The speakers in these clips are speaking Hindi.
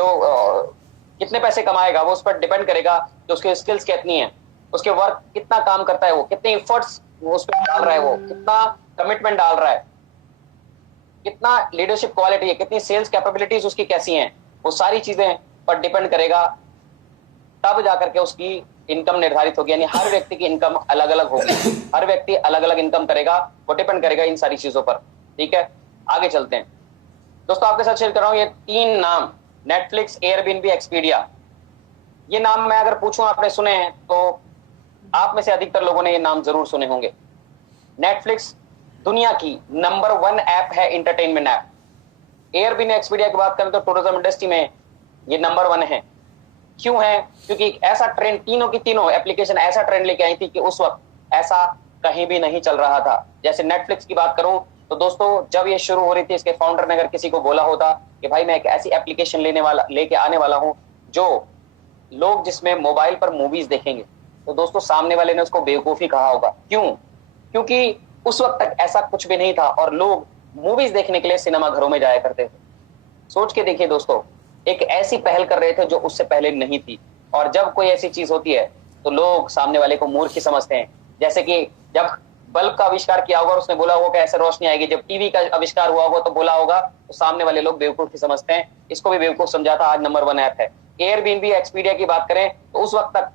जो कितने पैसे कमाएगा वो उस पर डिपेंड करेगा कि उसकी स्किल्स कितनी है, उसके वर्क कितना काम करता है, वो कितने एफर्ट्स वो उस पर डाल रहा है, वो कितना कमिटमेंट डाल रहा है, कितना लीडरशिप क्वालिटी है, कितनी सेल्स कैपेबिलिटीज उसकी कैसी हैं, वो सारी चीजें पर डिपेंड करेगा। तब जाकर के उसकी इनकम निर्धारित होगी। यानी हर व्यक्ति की इनकम अलग अलग होगी, हर व्यक्ति अलग अलग इनकम करेगा, वो डिपेंड करेगा इन सारी चीजों पर। ठीक है, आगे चलते हैं दोस्तों। आपके साथ शेयर कर रहा हूं ये 3 नाम, नेटफ्लिक्स, एयरबीएनबी, एक्सपीडिया। ये नाम मैं अगर पूछूं आपने सुने हैं तो आप में से अधिकतर लोगों ने ये नाम जरूर सुने होंगे। नेटफ्लिक्स दुनिया की नंबर 1 ऐप है, इंटरटेनमेंट ऐप। एयरबीएनबी, एक्सपीडिया की बात करें तो टूरिज्म इंडस्ट्री में ये नंबर 1 है। क्यों है? क्योंकि एक ऐसा ट्रेंड, तीनों की तीनों एप्लीकेशन ऐसा ट्रेंड लेके आई थी कि उस वक्त ऐसा कहीं भी नहीं चल रहा था। जैसे नेटफ्लिक्स की बात करूं तो दोस्तों जब ये शुरू हो रही थी, इसके फाउंडर ने अगर किसी को बोला होता कि भाई मैं एक ऐसी एप्लीकेशन लेके आने वाला हूं जो लोग जिसमें मोबाइल पर मूवीज देखेंगे, तो दोस्तों सामने वाले ने उसको बेवकूफी कहा होगा। क्यों? क्योंकि उस वक्त तक ऐसा कुछ भी नहीं था और लोग मूवीज देखने के लिए सिनेमा घरों में जाया करते थे। सोच के देखिए दोस्तों, एक ऐसी पहल कर रहे थे जो उससे पहले नहीं थी। और जब कोई ऐसी चीज होती है तो लोग सामने वाले को मूर्ख ही समझते हैं। जैसे कि जब बल्ब का आविष्कार किया होगा, उसने बोला होगा कि ऐसे रोशनी आएगी। जब टीवी का आविष्कार हुआ होगा तो बोला होगा, तो सामने वाले लोग बेवकूफ ही समझते हैं। इसको भी बेवकूफ समझा था, आज नंबर 1 ऐप है। एयरबीएनबी, एक्सपीडिया की बात करें तो उस वक्त तक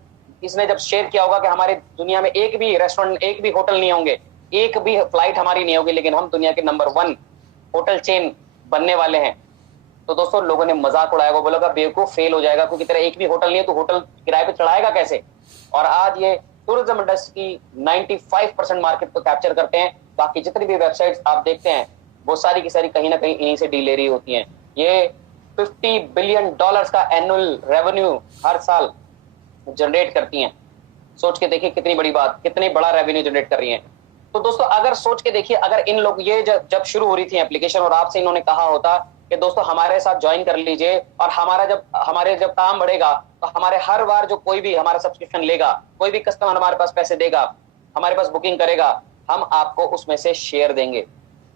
इसने जब शेयर किया होगा कि हमारी दुनिया में एक भी रेस्टोरेंट, एक भी होटल नहीं होंगे, एक भी फ्लाइट हमारी नहीं होगी, लेकिन हम दुनिया के नंबर 1 होटल चेन बनने वाले हैं। तो दोस्तों लोगों ने मजाक उड़ाया, वो बोला बेवकूफ, फेल हो जाएगा, क्योंकि तेरा एक भी होटल नहीं है तो होटल किराए पे चढ़ाएगा कैसे। और आज ये टूरिज्म इंडस्ट्री की 95% मार्केट को कैप्चर करते हैं। बाकी जितनी भी वेबसाइट्स आप देखते हैं वो सारी की सारी कहीं ना कहीं इन्हीं से डील ले रही होती हैं। ये $50 बिलियन का एनुअल रेवेन्यू हर साल जनरेट करती हैं। सोच के देखिए कितनी बड़ी बात, कितनी बड़ा रेवेन्यू जनरेट कर रही हैं। तो दोस्तों अगर सोच के देखिए, अगर इन लोग ये जब शुरू हो रही थी एप्लीकेशन और आपसे इन्होंने कहा होता कि दोस्तों हमारे साथ ज्वाइन कर लीजिए और हमारे जब काम बढ़ेगा तो हमारे हर बार जो कोई भी हमारा सब्सक्रिप्शन लेगा, कोई भी कस्टमर हमारे पास पैसे देगा, हमारे पास बुकिंग करेगा, हम आपको उसमें से शेयर देंगे,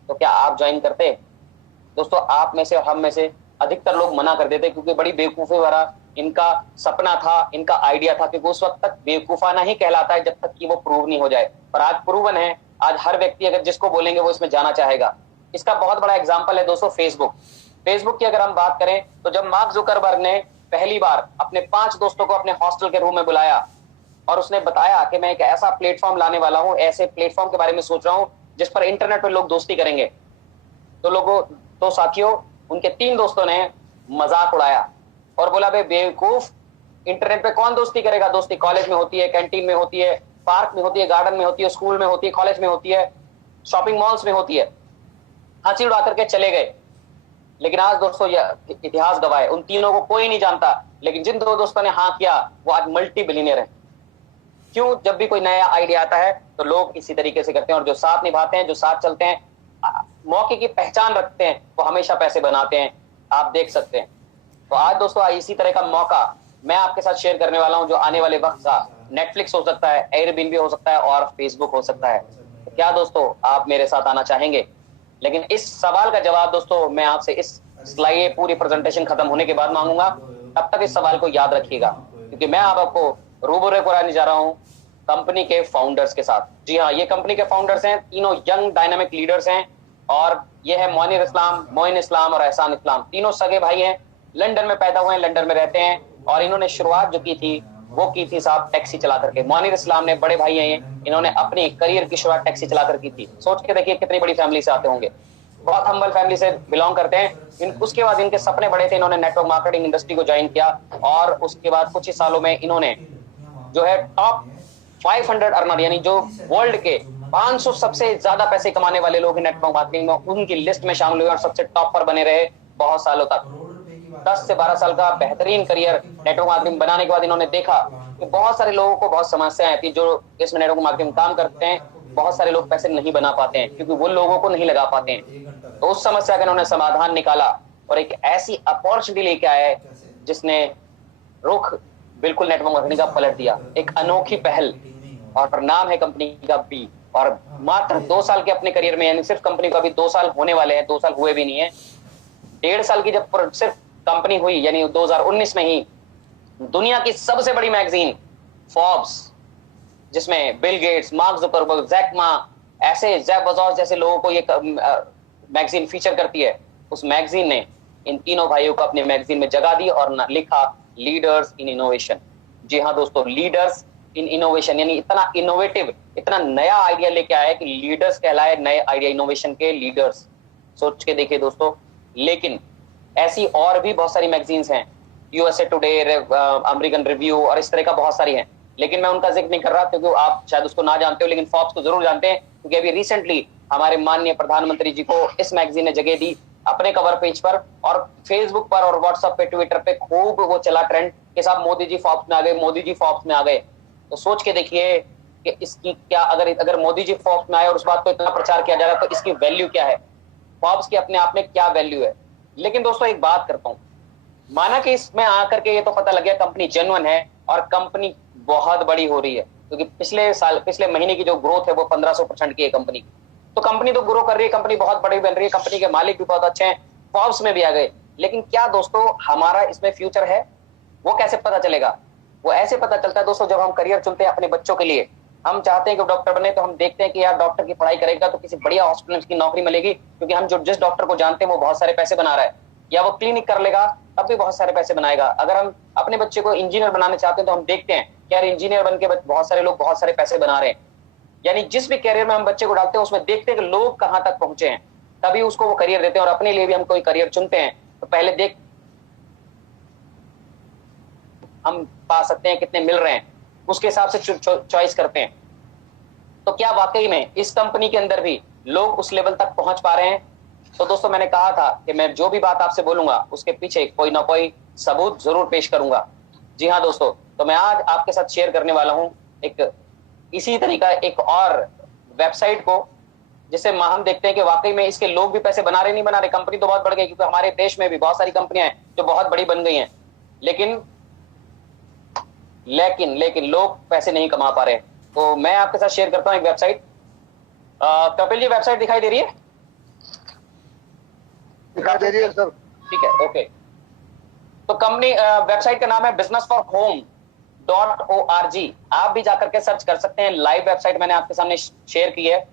तो क्या आप ज्वाइन करते? दोस्तों आप में से और हम में से अधिकतर लोग मना कर देते, क्योंकि बड़ी बेवकूफी भरा इनका सपना था, इनका आइडिया था। क्योंकि उस वक्त तक बेवकूफाना ही कहलाता है जब तक कि वो प्रूव नहीं हो जाए। पर आज प्रूवन है, आज हर व्यक्ति अगर जिसको बोलेंगे वो इसमें जाना चाहेगा। इसका बहुत बड़ा एग्जांपल है दोस्तों फेसबुक की अगर हम बात करें तो जब मार्क जुकरबर्ग ने पहली बार अपने 5 दोस्तों को अपने हॉस्टल के रूम में बुलाया और उसने बताया कि मैं एक ऐसा प्लेटफॉर्म लाने वाला हूं, ऐसे प्लेटफॉर्म के बारे में सोच रहा हूं जिस पर इंटरनेट पर लोग दोस्ती करेंगे, तो साथियों उनके 3 दोस्तों ने मजाक उड़ाया और बोला बे बेवकूफ, इंटरनेट पे कौन दोस्ती करेगा? दोस्ती कॉलेज में होती है, कैंटीन में होती है, पार्क में होती है, गार्डन में होती है, स्कूल में होती है, कॉलेज में होती है, शॉपिंग मॉल्स में होती है। हंसी उड़ा करके चले गए। लेकिन आज दोस्तों यह इतिहास गवाह है, उन तीनों को कोई नहीं जानता, लेकिन जिन 2 दोस्तों ने हाँ किया वो आज मल्टी बिलियनियर है। क्यों? जब भी कोई नया आइडिया आता है तो लोग इसी तरीके से करते हैं, और जो साथ निभाते हैं, जो साथ चलते हैं, मौके की पहचान रखते हैं, वो हमेशा पैसे बनाते हैं। आप देख सकते हैं। तो आज दोस्तों इसी तरह का मौका मैं आपके साथ शेयर करने वाला हूं, जो आने वाले वक्त का नेटफ्लिक्स हो सकता है, एयरबीएनबी हो सकता है और फेसबुक हो सकता है। तो क्या दोस्तों आप मेरे साथ आना चाहेंगे? लेकिन इस सवाल का जवाब दोस्तों मैं आपसे इस स्लाइड पूरी प्रेजेंटेशन खत्म होने के बाद मांगूंगा। तब तक इस सवाल को याद रखिएगा, क्योंकि मैं आपको रूबरू कराने जा रहा हूं कंपनी के फाउंडर्स के साथ। जी हाँ, ये कंपनी के फाउंडर्स हैं, तीनों यंग डायनामिक लीडर्स हैं। और ये है मोइन इस्लाम और एहसान इस्लाम। तीनों सगे भाई हैं, लंदन में पैदा हुए हैं, लंदन में रहते हैं। और इन्होंने शुरुआत जो की थी वो की थी साहब टैक्सी चला करके। मोइन इस्लाम ने, बड़े भाई हैं, इन्होंने अपनी करियर की शुरुआत टैक्सी चलाकर की थी। सोच के देखिए कितनी बड़ी फैमिली से आते होंगे, बहुत हम्बल फैमिली से बिलोंग करते हैं। उसके बाद इनके सपने बड़े थे, इन्होंने नेटवर्क मार्केटिंग इंडस्ट्री को ज्वाइन किया और उसके बाद कुछ ही सालों में इन्होंने जो है टॉप 500 अर्नर, यानी जो वर्ल्ड के 500 सबसे ज्यादा पैसे कमाने वाले लोग नेटवर्क मार्केटिंग में, उनकी लिस्ट में शामिल हुए और सबसे टॉप पर बने रहे बहुत सालों तक। 10 से 12 साल का बेहतरीन करियर नेटवर्क मार्केटिंग बनाने के बाद इन्होंने देखा कि बहुत सारे लोगों को बहुत समस्याएं आती, जो इसमें नेटवर्क मार्केटिंग काम करते हैं, बहुत सारे लोग पैसे नहीं बना पाते हैं क्योंकि वो लोगों को नहीं लगा पाते हैं। तो उस समस्या का इन्होंने समाधान निकाला और एक ऐसी अपॉर्चुनिटी लेके आए जिसने रुख बिल्कुल नेटवर्क मार्केटिंग का पलट दिया। एक अनोखी पहल, और नाम है कंपनी का बी। और मात्र 2 साल के अपने करियर में, यानी सिर्फ कंपनी को अभी 2 साल होने वाले हैं, 2 साल हुए भी नहीं है, 1.5 साल की जब सिर्फ कंपनी हुई, यानी 2019 में ही दुनिया की सबसे बड़ी मैगजीन फोर्ब्स, जिसमें Bill Gates, Mark Zuckerberg, Jack Ma, ऐसे जैक बेजोस जैसे लोगों को ये मैगजीन फीचर करती है, उस मैगजीन ने इन तीनों भाइयों को अपने मैगजीन में जगह दी और लिखा लीडर्स इन इनोवेशन। जी हाँ दोस्तों, लीडर्स इन इनोवेशन, यानी इतना इनोवेटिव, इतना नया आइडिया लेके आया कि लीडर्स कहलाए, नए आइडिया इनोवेशन के लीडर्स। सोच के देखिए दोस्तों। लेकिन ऐसी और भी बहुत सारी मैगजीन्स हैं, यूएसए टुडे, अमेरिकन रिव्यू और इस तरह का बहुत सारी हैं, लेकिन मैं उनका जिक्र नहीं कर रहा क्योंकि आप शायद उसको ना जानते हो, लेकिन फोर्ब्स को जरूर जानते हैं, क्योंकि अभी रिसेंटली हमारे माननीय प्रधानमंत्री जी को इस मैगजीन ने जगह दी अपने कवर पेज पर, और फेसबुक पर और व्हाट्सएप पे, ट्विटर पे खूब वो चला ट्रेंड के साथ, मोदी जी फोर्ब्स में आ गए, मोदी जी फोर्ब्स में आ गए। तो सोच के देखिए कि इसकी क्या, अगर मोदी जी फोर्ब्स में आए और उस बात को इतना प्रचार किया जा रहा है, तो इसकी वैल्यू क्या है, फोर्ब्स की अपने आप में क्या वैल्यू है। लेकिन दोस्तों एक बात करता हूं, माना कि इसमें आकर के ये तो पता लग गया कंपनी जेन्युइन है और कंपनी बहुत बड़ी हो रही है, क्योंकि पिछले महीने की जो ग्रोथ है वो 1500% की है कंपनी। तो कंपनी तो ग्रो कर रही है, कंपनी बहुत बड़ी बन रही है, कंपनी के मालिक भी बहुत अच्छे हैं, फोर्ब्स में भी आ गए। लेकिन क्या दोस्तों हमारा इसमें फ्यूचर है? वो कैसे पता चलेगा? वो ऐसे पता चलता है दोस्तों जब हम करियर चुनते हैं अपने बच्चों के लिए। हम चाहते हैं कि डॉक्टर बने, तो हम देखते हैं कि यार डॉक्टर की पढ़ाई करेगा तो किसी बढ़िया हॉस्पिटल की नौकरी मिलेगी, क्योंकि हम जिस डॉक्टर को जानते हैं वो बहुत सारे पैसे बना रहा है, या वो क्लिनिक कर लेगा तब भी बहुत सारे पैसे बनाएगा। अगर हम अपने बच्चे को इंजीनियर बनाना चाहते हैं तो हम देखते हैं कि यार इंजीनियर बन के बहुत सारे लोग बहुत सारे पैसे बना रहे हैं। यानी जिस भी करियर में हम बच्चे को डालते हैं उसमें देखते हैं कि लोग कहां तक पहुंचे हैं, तभी उसको वो करियर देते हैं। और अपने लिए भी हम कोई करियर चुनते हैं तो पहले देख हम पा सकते हैं कितने मिल रहे हैं, उसके हिसाब से चॉइस करते हैं। तो क्या वाकई में इस कंपनी के अंदर भी लोग उस लेवल तक पहुंच पा रहे हैं? तो दोस्तों मैंने कहा था कि मैं जो भी बात आपसे बोलूंगा उसके पीछे कोई ना कोई सबूत जरूर पेश करूंगा। जी हाँ दोस्तों, तो मैं आज आपके साथ शेयर करने वाला हूं एक इसी तरीका एक और वेबसाइट को, जिससे हम देखते हैं कि वाकई में इसके लोग भी पैसे बना रहे नहीं बना रहे। कंपनी तो बहुत बढ़ गई, क्योंकि हमारे देश में भी बहुत सारी कंपनियां हैं जो बहुत बड़ी बन गई हैं, लेकिन लोग पैसे नहीं कमा पा रहे। तो मैं आपके साथ शेयर करता हूं एक वेबसाइट। कपिल जी वेबसाइट दिखाई दे रही है? दिखाई दे रही है सर। ठीक है, ओके। तो कंपनी वेबसाइट का नाम है businessforhome.org। आप भी जाकर के सर्च कर सकते हैं, लाइव वेबसाइट मैंने आपके सामने शेयर की है।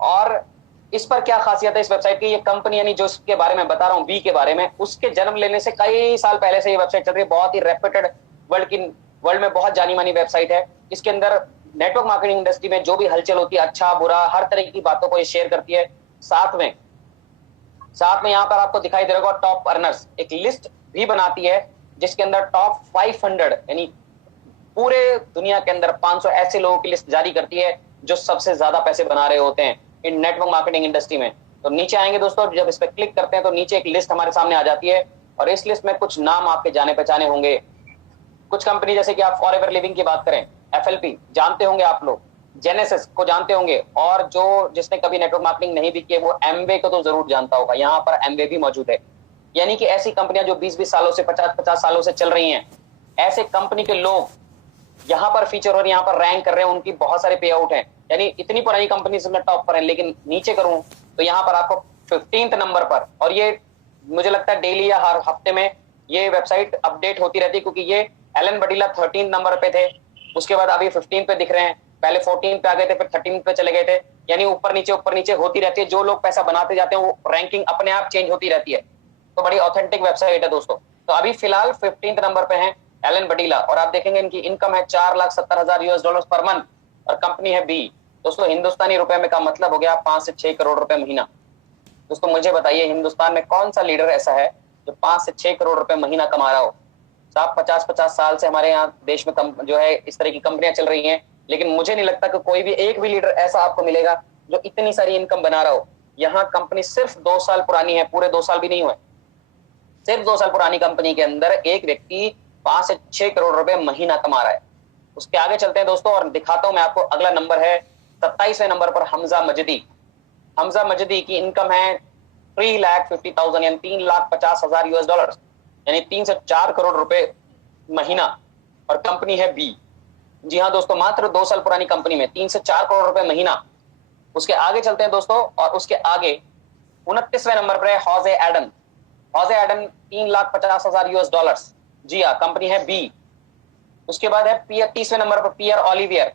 और इस पर क्या खासियत है इस वेबसाइट की? ये कंपनी यानी जो इसके बारे में बता रहा हूं, बी के बारे में, उसके जन्म लेने से कई साल पहले से ये वेबसाइट चल रही है। बहुत ही रेप्यूटेड, वर्ल्ड में बहुत जानी मानी वेबसाइट है। इसके अंदर नेटवर्क मार्केटिंग इंडस्ट्री में जो भी हलचल होती है, अच्छा बुरा हर तरह की बातों को ये शेयर करती है। साथ में यहाँ पर आपको दिखाई दे रहा होगा टॉप अर्नर्स, एक लिस्ट भी बनाती है जिसके अंदर टॉप 500 यानी पूरे दुनिया के अंदर 500 ऐसे लोगों की लिस्ट जारी करती है जो सबसे ज्यादा पैसे बना रहे होते हैं इन नेटवर्क मार्केटिंग इंडस्ट्री में। तो नीचे आएंगे दोस्तों, जब इस पर क्लिक करते हैं तो नीचे एक लिस्ट हमारे सामने आ जाती है, और इस लिस्ट में कुछ नाम आपके जाने पहचाने होंगे। कुछ कंपनी जैसे कि आप फॉरएवर लिविंग की बात करें, एफएलपी जानते होंगे आप लोग, जेनेसिस को जानते होंगे, और जो जिसने कभी नेटवर्क मार्केटिंग नहीं भी किया वो एमवे को तो जरूर जानता होगा। यहाँ पर एमवे भी मौजूद है। यानी कि ऐसी कंपनियां जो 20-20 सालों से 50-50 सालों से चल रही हैं, ऐसे कंपनी के लोग यहाँ पर फीचर और यहाँ पर रैंक कर रहे हैं, उनकी बहुत सारे पे आउट हैं। यानी इतनी पुरानी कंपनी से टॉप पर है। लेकिन नीचे करूं तो यहाँ पर आपको 15th नंबर पर, और ये मुझे लगता है डेली या हर हफ्ते में ये वेबसाइट अपडेट होती रहती है, क्योंकि ये एलन बडीला 13th नंबर पे थे, उसके बाद अभी 15 पे दिख रहे हैं, पहले 14 पे आ गए थे, फिर 13 पे चले गए थे। यानी ऊपर नीचे होती रहती है। जो लोग पैसा बनाते जाते हैं वो रैंकिंग अपने आप चेंज होती रहती है। तो बड़ी ऑथेंटिक वेबसाइट है दोस्तों। तो अभी फिलहाल 15th नंबर पे है एलन बडीला, और आप देखेंगे इनकी इनकम है $4,70,000 पर मंथ, और कंपनी है बी। दोस्तों हिंदुस्तानी रुपए में का मतलब हो गया 5 से 6 करोड़ रुपए महीना। दोस्तों मुझे बताइए हिंदुस्तान में कौन सा लीडर ऐसा है जो 5 से 6 करोड़ रुपए महीना कमा रहा हो? साहब 50-50 साल से हमारे यहाँ देश में जो है इस तरह की कंपनियां चल रही हैं, लेकिन मुझे नहीं लगता कि कोई भी एक भी लीडर ऐसा आपको मिलेगा जो इतनी सारी इनकम बना रहा हो। यहाँ कंपनी सिर्फ 2 साल पुरानी है, पूरे 2 साल भी नहीं हुए, सिर्फ 2 साल पुरानी कंपनी के अंदर एक व्यक्ति 5 से 6 करोड़ रुपए महीना कमा रहा है। उसके आगे चलते हैं दोस्तों और दिखाता हूं मैं आपको। अगला नंबर है 27वें नंबर पर हमजा मजदी। हमजा मजदी की इनकम है 3,50,000 यानी $3,50,000, यानी 3 से 4 करोड़ रुपए महीना, और कंपनी है बी। जी हाँ दोस्तों, मात्र 2 साल पुरानी कंपनी में 3 से 4 करोड़ रुपए महीना। उसके आगे चलते हैं दोस्तों, और उसके आगे 29वें नंबर पर है हौजे एडम। हौजे एडन 3,50,000 यूएस डॉलर्स। जी हाँ, कंपनी है बी। उसके बाद है पियर, 30वें नंबर पर पियर ओलिवियर,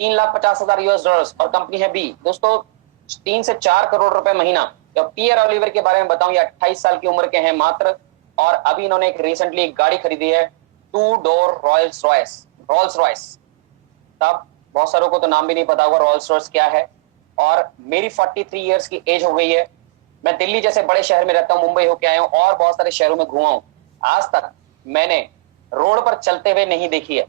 3,50,000 यूएस डॉलर्स और कंपनी है बी। दोस्तों 3 से 4 करोड़ रुपए महीना। तो पियर ओलिवियर के बारे में बताऊं, ये 28 साल की उम्र के हैं मात्र, और अभी इन्होंने एक रिसेंटली एक गाड़ी खरीदी है, 2 डोर रॉयल्स रॉयस। तब बहुत सारों को तो नाम भी नहीं पता होगा रॉयल्स रॉयस क्या है। और मेरी 43 इयर्स की एज हो गई है। मैं दिल्ली जैसे बड़े शहर में रहता हूं, मुंबई होके आया हूं और बहुत सारे शहरों में घुमा हूं। आज तक मैंने रोड पर चलते हुए नहीं देखी है,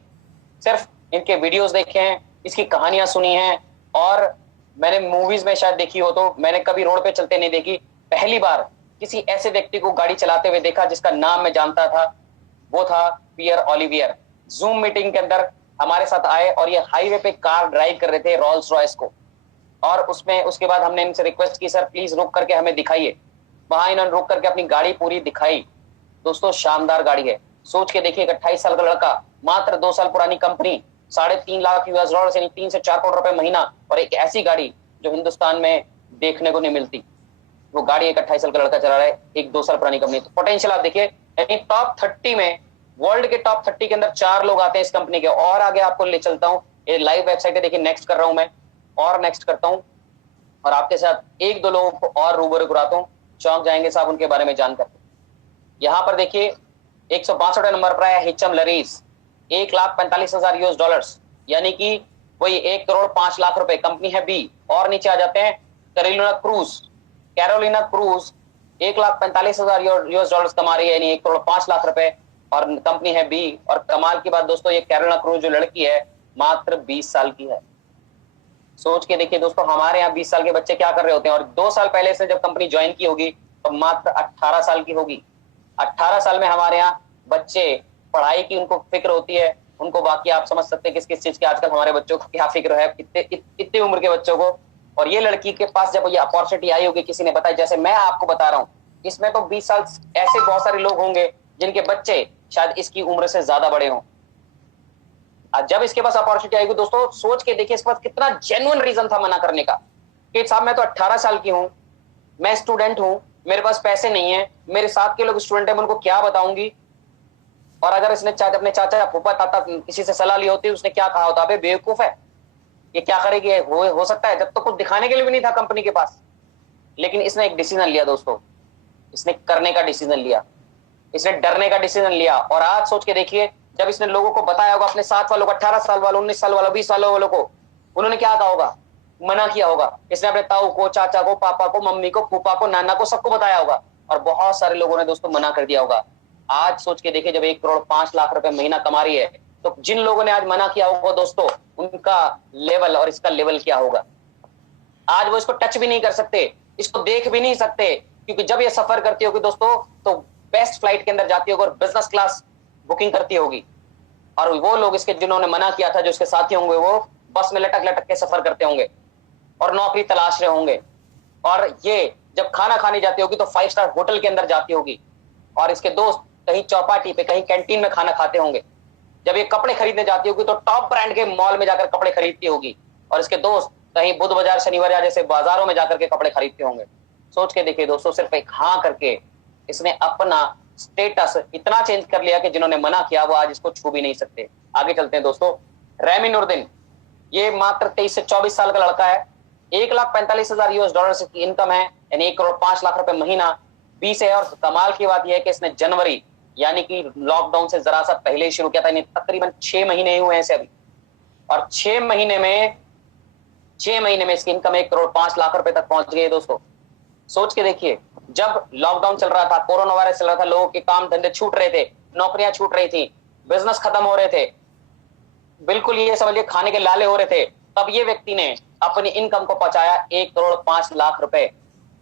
सिर्फ इनके वीडियोस देखे हैं, इसकी कहानियां सुनी हैं, और मैंने मूवीज में शायद देखी हो, तो मैंने कभी रोड पे चलते नहीं देखी। पहली बार किसी ऐसे व्यक्ति को गाड़ी चलाते हुए देखा जिसका नाम मैं जानता था, वो था पियर ओलिवियर। जूम मीटिंग के अंदर हमारे साथ आए और ये हाईवे पे कार ड्राइव कर रहे थे रॉल्स रॉयस को, और उसमें उसके बाद हमने इनसे रिक्वेस्ट की, सर प्लीज रुक करके हमें दिखाइए। वहां इन्होंने रुक करके अपनी गाड़ी पूरी दिखाई। दोस्तों शानदार गाड़ी है, सोच के देखिए, 28 साल का लड़का, मात्र 2 साल पुरानी कंपनी, 3.5 लाख यूएस डॉलर यानी 3 से 4 करोड़ रुपए महीना, और एक ऐसी गाड़ी जो हिंदुस्तान में देखने को नहीं मिलती। वो गाड़ी एक 28 साल का लड़का चला रहा है, एक 2 साल पुरानी कंपनी। तो पोटेंशियल आप देखिए, यानी टॉप 30 में, वर्ल्ड के टॉप 30 के अंदर 4 लोग आते हैं इस कंपनी के। और आगे आपको ले चलता हूं, ये लाइव वेबसाइट है, देखिए नेक्स्ट कर रहा हूं मैं, और नेक्स्ट करता हूं, और आपके साथ 1-2 लोगों को और रूबरू कराता हूं, चौंक जाएंगे साहब उनके बारे में जानकर। यहां पर देखिए 162 नंबर पर है हिचम लरीज, 1,45,000 यूएस डॉलर्स, यानी कि वही 1 करोड़ 5 लाख रुपए, कंपनी है बी। और नीचे आ जाते हैं कैरोलिना क्रूज 1,45,000 यूएस डॉलर्स कमा रही है, यानी 1 करोड़ 5 लाख रुपए, और कंपनी है बी। और कमाल की बात दोस्तों, ये कैरोलिना क्रूज जो लड़की है मात्र 20 साल की है। सोच के देखिए दोस्तों, हमारे यहाँ 20 साल के बच्चे क्या कर रहे होते हैं, और 2 साल पहले से जब कंपनी ज्वाइन की होगी तो मात्र 18 साल की होगी। 18 साल में हमारे यहाँ बच्चे पढ़ाई की उनको फिक्र होती है, उनको बाकी आप समझ सकते हैं किस किस चीज की आजकल हमारे बच्चों को क्या फिक्र है, कितने उम्र के बच्चों को। और ये लड़की के पास जब ये अपॉर्चुनिटी आई होगी, किसी ने बताया, जैसे मैं आपको बता रहा हूँ, इसमें तो 20 साल ऐसे बहुत सारे लोग होंगे जिनके बच्चे शायद इसकी उम्र से ज्यादा बड़े हों। जब इसके पास अपॉर्चुनिटी आएगी दोस्तों, सोच के देखिए इसके पास कितना जेन्युइन रीजन था मना करने का, कि साहब मैं तो 18 साल की हूं, मैं स्टूडेंट हूं, मेरे पास पैसे नहीं है, मेरे साथ के लोग स्टूडेंट है, मैं उनको क्या बताऊंगी। और अगर इसने अपने चाचा फूफा ताता किसी से सलाह ली होती, उसने क्या कहा होता, अबे बेवकूफ है, ये क्या करेगी, हो सकता है, जब तो कुछ दिखाने के लिए भी नहीं था कंपनी के पास। लेकिन इसने एक डिसीजन लिया दोस्तों, इसने करने का डिसीजन लिया, इसने डरने का डिसीजन लिया। और आज सोच के देखिए, जब इसने लोगों को बताया होगा, अपने साथ वालों को, 18 साल वालों, 19 साल वालों, 20 साल वालों को, उन्होंने क्या कहा होगा, मना किया होगा। इसने अपने ताऊ को, चाचा को, पापा को, मम्मी को, फूफा को, नाना को, सबको बताया होगा, और बहुत सारे लोगों ने दोस्तों मना कर दिया होगा। आज सोच के देखिए, जब 1 करोड़ 5 लाख रुपए महीना कमा रही है, तो जिन लोगों ने आज मना किया होगा दोस्तों, उनका लेवल और इसका लेवल क्या होगा। आज वो इसको टच भी नहीं कर सकते, इसको देख भी नहीं सकते, क्योंकि जब ये सफर करती होगी दोस्तों, तो बेस्ट फ्लाइट के अंदर जाती होगी और बिजनेस क्लास बुकिंग करती होगी। और वो लोग इसके जिन्होंने मना किया था, जो इसके साथी होंगे, वो बस में लटक लटक के सफर करते होंगे और नौकरी तलाश रहे होंगे। और ये जब खाना खाने जाती होगी तो 5 स्टार होटल के अंदर जाती होगी, और इसके दोस्त कहीं चौपाटी पे, कहीं कैंटीन में खाना खाते होंगे। जब ये कपड़े खरीदने जाती होगी तो टॉप ब्रांड के मॉल में जाकर कपड़े खरीदती होगी, और इसके दोस्त कहीं बुध बाजार, शनिवार जैसे बाजारों में जाकर के कपड़े खरीदते होंगे। सोच के देखिए दोस्तों, सिर्फ एक हाँ करके इसने अपना स्टेटस इतना चेंज कर लिया कि जिन्होंने मना किया वो आज इसको छू भी नहीं सकते। आगे चलते हैं दोस्तों, रेमिनुद्दीन, ये मात्र 23 से 24 साल का लड़का है, 1,45,000 यूएस डॉलर की इनकम है, यानी 1 करोड़ 5 लाख रुपए महीना, 20 है। और कमाल की बात यह है कि इसने जनवरी, यानी कि लॉकडाउन से जरा सा पहले ही शुरू किया था, यानी तकरीबन 6 महीने हुए हैं इसे अभी, और 6 महीने में इसकी इनकम 1 करोड़ 5 लाख रुपए तक पहुंच गई है दोस्तों। सोच के देखिए, जब लॉकडाउन चल रहा था, कोरोना वायरस चल रहा था, लोगों के काम धंधे छूट रहे थे, नौकरियां छूट रही थी, बिजनेस खत्म हो रहे थे, बिल्कुल ये समझिए खाने के लाले हो रहे थे, तब ये व्यक्ति ने अपनी इनकम को पहुंचाया 1 करोड़ 5 लाख रुपए।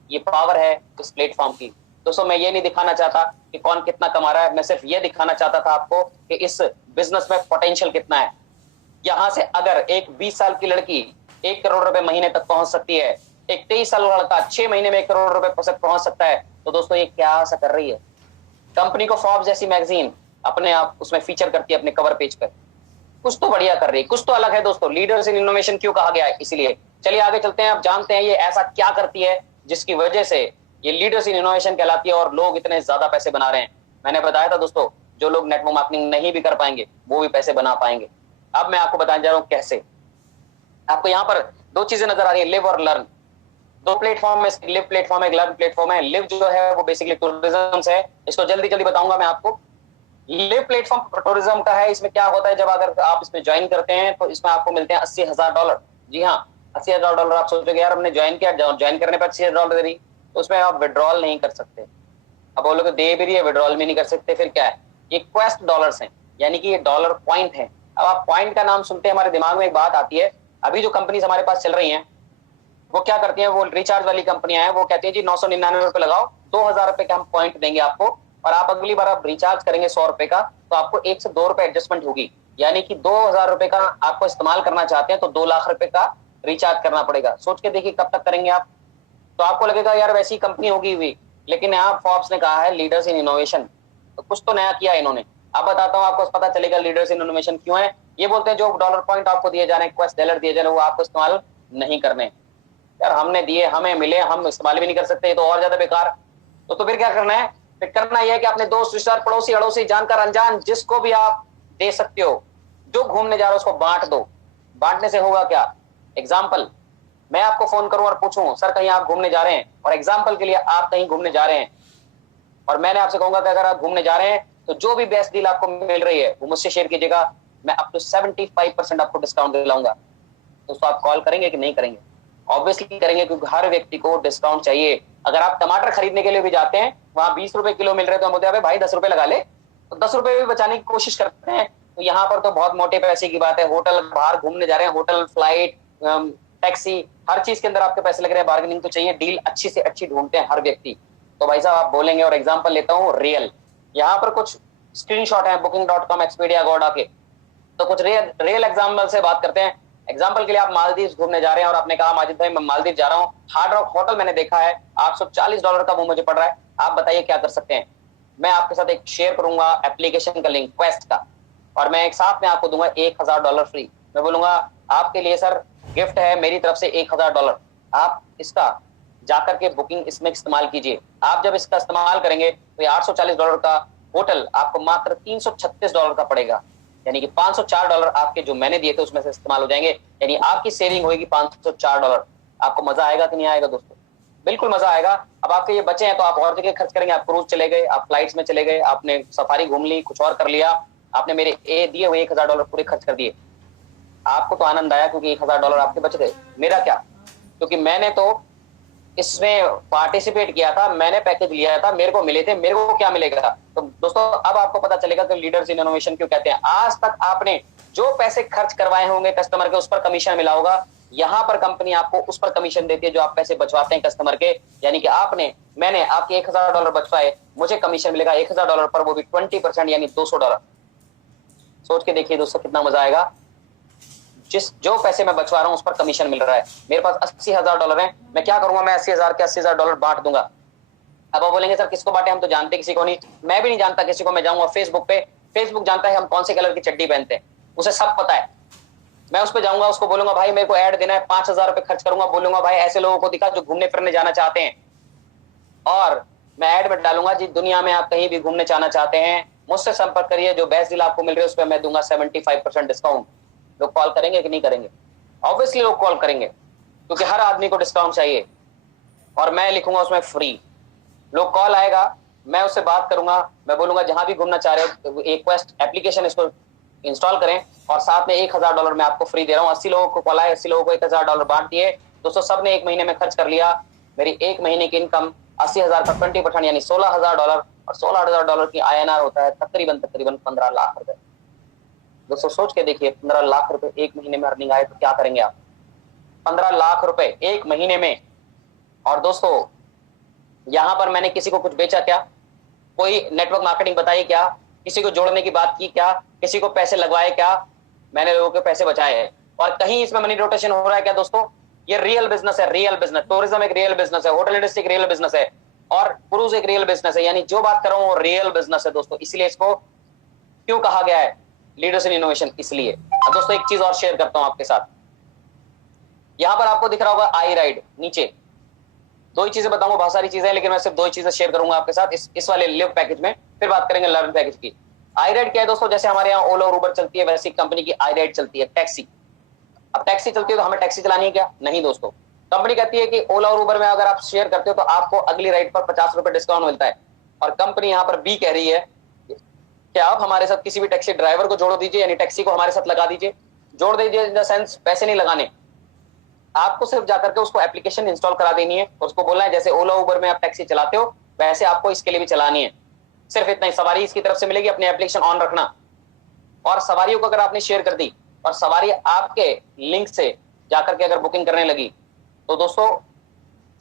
ये पावर है इस प्लेटफॉर्म की दोस्तों। मैं ये नहीं दिखाना चाहता कि कौन कितना कमा रहा है, मैं सिर्फ ये दिखाना चाहता था आपको कि इस बिजनेस में पोटेंशियल कितना है। यहां से अगर एक 20 साल की लड़की 1 करोड़ रुपए महीने तक पहुंच सकती है, एक 23 साल लड़का 6 महीने में 1 करोड़ रुपए पहुंच सकता है, तो दोस्तों ये क्या आशा कर रही है। कंपनी को फोर्ब्स जैसी मैगजीन अपने आप उसमें फीचर करती है अपने कवर पेज पर। कुछ तो बढ़िया कर रही है, कुछ तो अलग है दोस्तों। लीडर्स इन इनोवेशन क्यों कहा गया है, इसलिए चलिए आगे चलते हैं। आप जानते हैं ये ऐसा क्या करती है जिसकी वजह से ये लीडर्स इन इनोवेशन कहलाती है और लोग इतने ज्यादा पैसे बना रहे हैं। मैंने बताया था दोस्तों, जो लोग नेटवर्क मार्केटिंग नहीं भी कर पाएंगे वो भी पैसे बना पाएंगे। अब मैं आपको बताने जा रहा हूं कैसे। आपको यहाँ पर दो चीजें नजर आ रही है, लिव और लर्न। दो प्लेटफॉर्म है, लिव प्लेटफॉर्म है, लर्न प्लेटफॉर्म है। लिव जो है वो बेसिकली टूरिज्म से है, इसको जल्दी जल्दी बताऊंगा मैं आपको। लिव प्लेटफॉर्म टूरिज्म का है। इसमें क्या होता है, जब अगर आप इसमें ज्वाइन करते हैं तो इसमें आपको मिलते हैं $80,000। जी हाँ, $80,000। आप सोचोगे यार हमने ज्वाइन किया, ज्वाइन करने पर $80,000 दे रही, तो उसमें आप विड्रॉल नहीं कर सकते। अब बोलोगे दे भी रही है, विड्रॉल भी नहीं कर सकते, फिर क्या है? ये क्वेस्ट डॉलर्स हैं, यानी कि ये डॉलर पॉइंट है। अब आप पॉइंट का नाम सुनते हैं हमारे दिमाग में एक बात आती है, अभी जो कंपनीज हमारे पास चल रही हैं वो क्या करती हैं, वो रिचार्ज वाली कंपनियां हैं, वो कहती है जी 999 रुपए लगाओ, 2,000 रुपए का हम पॉइंट देंगे आपको, और आप अगली बार आप रिचार्ज करेंगे 100 रुपए का, तो आपको 1 से 2 रुपए एडजस्टमेंट होगी। यानी कि 2,000 रुपए का आपको इस्तेमाल करना चाहते हैं तो 2 लाख रुपए का रिचार्ज करना पड़ेगा। सोच के देखिए कब तक करेंगे आप। तो आपको लगेगा यार वैसी कंपनी होगी हुई, लेकिन यहाँ फोर्ब्स ने कहा है लीडर्स इन इनोवेशन, तो कुछ तो नया किया इन्होंने। अब बताता हूँ आपको, पता चलेगा लीडर्स इन इनोवेशन क्यों है। ये बोलते हैं जो डॉलर पॉइंट आपको दिए जा रहे हैं, क्वेस्ट डॉलर दिए जा रहे हैं, वो आपको इस्तेमाल नहीं करने। यार हमने दिए, हमें मिले, हम इस्तेमाल भी नहीं कर सकते, ये तो और ज्यादा बेकार। तो फिर क्या करना है? फिर करना यह है कि अपने दोस्त, रिश्तेदार, पड़ोसी, अड़ोसी, जानकार, अनजान, जिसको भी आप दे सकते हो, जो घूमने जा रहा हो उसको बांट दो। बांटने से होगा क्या? एग्जाम्पल, मैं आपको फोन करूं और पूछूं सर कहीं आप घूमने जा रहे हैं, और एग्जाम्पल के लिए आप कहीं घूमने जा रहे हैं, और मैंने आपसे कहूंगा कि अगर आप घूमने जा रहे हैं तो जो भी बेस्ट डील आपको मिल रही है वो मुझसे शेयर कीजिएगा, मैं अप टू 75% आपको डिस्काउंट दिलाऊंगा। दोस्तों आप कॉल करेंगे कि नहीं करेंगे? ऑब्वियसली करेंगे, क्योंकि हर व्यक्ति को डिस्काउंट चाहिए। अगर आप टमाटर खरीदने के लिए भी जाते हैं, वहां 20 रुपए किलो मिल रहे तो हम बोलते हैं भाई 10 रुपए लगा ले, तो 10 रुपए भी बचाने की कोशिश करते हैं। तो यहाँ पर तो बहुत मोटे पैसे की बात है। होटल, बाहर घूमने जा रहे हैं, होटल, फ्लाइट, टैक्सी, हर चीज के अंदर आपके पैसे लग रहे हैं। बार्गेनिंग तो चाहिए, डील अच्छी से अच्छी ढूंढते हैं हर व्यक्ति। तो भाई साहब आप बोलेंगे, और एग्जाम्पल लेता हूँ रियल, यहाँ पर कुछ स्क्रीनशॉट है Booking.com, Expedia, Agoda के, तो कुछ रियल एग्जाम्पल से बात करते हैं। एग्जाम्पल के लिए आप मालदीव घूमने जा रहे हैं और आपने कहा माजिद भाई मैं मालदीव जा रहा हूँ, हार्ड रॉक होटल मैंने देखा है $840 का वो मुझे पड़ रहा है, आप बताइए क्या कर सकते हैं? मैं आपके साथ एक शेयर करूंगा एप्लीकेशन का लिंक क्वेस्ट का, और मैं एक साथ में आपको दूंगा $1,000 फ्री। मैं बोलूंगा आपके लिए सर गिफ्ट है मेरी तरफ से $1,000, आप इसका जाकर के बुकिंग इसमें इस्तेमाल कीजिए। आप जब इसका इस्तेमाल करेंगे तो $840 का होटल आपको मात्र $336 का पड़ेगा, यानी कि $504 आपके जो मैंने दिए थे उसमें से इस्तेमाल हो जाएंगे, यानी आपकी सेविंग होगी $504। आपको मजा आएगा कि नहीं आएगा दोस्तों? बिल्कुल मजा आएगा। अब आपके ये बचे हैं तो आप और जगह खर्च करेंगे, आप क्रूज चले गए, आप फ्लाइट्स में चले गए, आपने सफारी घूम ली, कुछ और कर लिया, आपने मेरे ए दिए हुए $1,000 पूरे खर्च कर दिए। आपको तो आनंद आया क्योंकि $1,000 आपके बच गए, मेरा क्या? क्योंकि मैंने तो इसमें पार्टिसिपेट किया था, मैंने पैकेज लिया था, मेरे को मिले थे, मेरे को क्या मिलेगा? तो दोस्तों अब आपको पता चलेगा कि लीडर्स इन इनोवेशन क्यों कहते हैं। आज तक आपने जो पैसे खर्च करवाए होंगे कस्टमर के, उस पर कमीशन मिला होगा। यहाँ पर कंपनी आपको उस पर कमीशन देती है जो आप पैसे बचवाते हैं कस्टमर के, यानी कि मैंने आपके $1,000 बचवाए, मुझे कमीशन मिलेगा $1,000 पर, वो भी 20%, यानी $200। सोच के देखिए दोस्तों कितना मजा आएगा। जो पैसे मैं बचवा रहा हूं उस पर कमीशन मिल रहा है। मेरे पास $80,000 है, मैं क्या करूंगा, मैं 80,000 के $80,000 बांट दूंगा। अब आप बोलेंगे सर किसको बांटे, हम तो जानते किसी को नहीं। मैं भी नहीं जानता किसी को। मैं जाऊंगा फेसबुक पे, फेसबुक जानता है हम कौन से कलर की चड्डी पहनते हैं, उसे सब पता है। मैं उस पर जाऊंगा, उसको बोलूंगा भाई मेरे को ऐड देना है, $5,000 खर्च करूंगा, बोलूंगा भाई ऐसे लोगों को दिखा जो घूमने फिरने जाना चाहते हैं, और मैं ऐड में डालूंगा जी दुनिया में आप कहीं भी घूमने जाना चाहते हैं मुझसे संपर्क करिए, जो बेस्ट डील आपको मिल रही है उस पर मैं दूंगा 75% डिस्काउंट। लोग कॉल करेंगे कि नहीं करेंगे? ऑब्वियसली लोग कॉल करेंगे, क्योंकि हर आदमी को डिस्काउंट चाहिए, और मैं लिखूंगा उसमें फ्री। लोग कॉल आएगा, मैं उससे बात करूंगा, मैं बोलूंगा जहां भी घूमना चाह रहे हो एक क्वेस्ट एप्लीकेशन इसको इंस्टॉल करें, और साथ में $1,000 मैं आपको फ्री दे रहा हूँ। 80 लोगों को कॉल आए, 80 लोगों को $1,000 बांट दिए। दोस्तों सबने 1 महीने में खर्च कर लिया। मेरी 1 महीने की इनकम 80,000 का 20%, यानी $16,000, और $16,000 की INR होता है तकरीबन 15 लाख रुपए। दोस्तों सोच के देखिए 15 लाख रुपए 1 महीने में अर्निंग आए तो क्या करेंगे आप? 15 लाख रुपए 1 महीने में। और दोस्तों यहां पर मैंने किसी को कुछ बेचा क्या? कोई नेटवर्क मार्केटिंग बताई क्या? किसी को जोड़ने की बात की क्या? किसी को पैसे लगवाए क्या? मैंने लोगों के पैसे बचाए हैं। और कहीं इसमें मनी रोटेशन हो रहा है क्या दोस्तों? ये रियल बिजनेस है, रियल बिजनेस। टूरिज्म एक रियल बिजनेस है, होटल इंडस्ट्री एक रियल बिजनेस है, और क्रूज एक रियल बिजनेस है, यानी जो बात कर रहा हूं वो रियल बिजनेस है दोस्तों। इसलिए इसको क्यों कहा गया है लीडर्स इन इनोवेशन? इसलिए। अब दोस्तों एक चीज और शेयर करता हूं आपके साथ। यहां पर आपको दिख रहा होगा आई राइड नीचे, दो ही चीजें बताऊंगा, बहुत सारी चीजें हैं, लेकिन मैं सिर्फ दो ही चीजें शेयर करूंगा आपके साथ इस वाले लिव पैकेज में। फिर बात करेंगे लर्न पैकेज की। iRide क्या है दोस्तों, जैसे हमारे यहाँ ओला और उबर चलती है, वैसी कंपनी की iRide चलती है, टैक्सी। अब टैक्सी चलती है तो हमें टैक्सी चलानी है क्या? नहीं दोस्तों। कंपनी कहती है कि ओला और उबर में अगर आप शेयर करते हो तो आपको अगली राइड पर 50 रुपए डिस्काउंट मिलता है। और कंपनी यहाँ पर बी कह रही है कि आप हमारे साथ किसी भी टैक्सी ड्राइवर को जोड़ दीजिए, यानी टैक्सी को हमारे साथ लगा दीजिए। जोड़ दीजिए इन द सेंस पैसे नहीं लगाने, आपको सिर्फ जाकर के उसको एप्लीकेशन इंस्टॉल करा देनी है, उसको बोलना है जैसे ओला उबर में आप टैक्सी चलाते हो वैसे आपको इसके लिए भी चलानी है। सिर्फ इतना ही, सवारी इसकी तरफ से मिलेगी, अपनी एप्लीकेशन ऑन रखना। और सवारियों को अगर आपने शेयर कर दी और सवारी आपके लिंक से जाकर के अगर बुकिंग करने लगी तो दोस्तों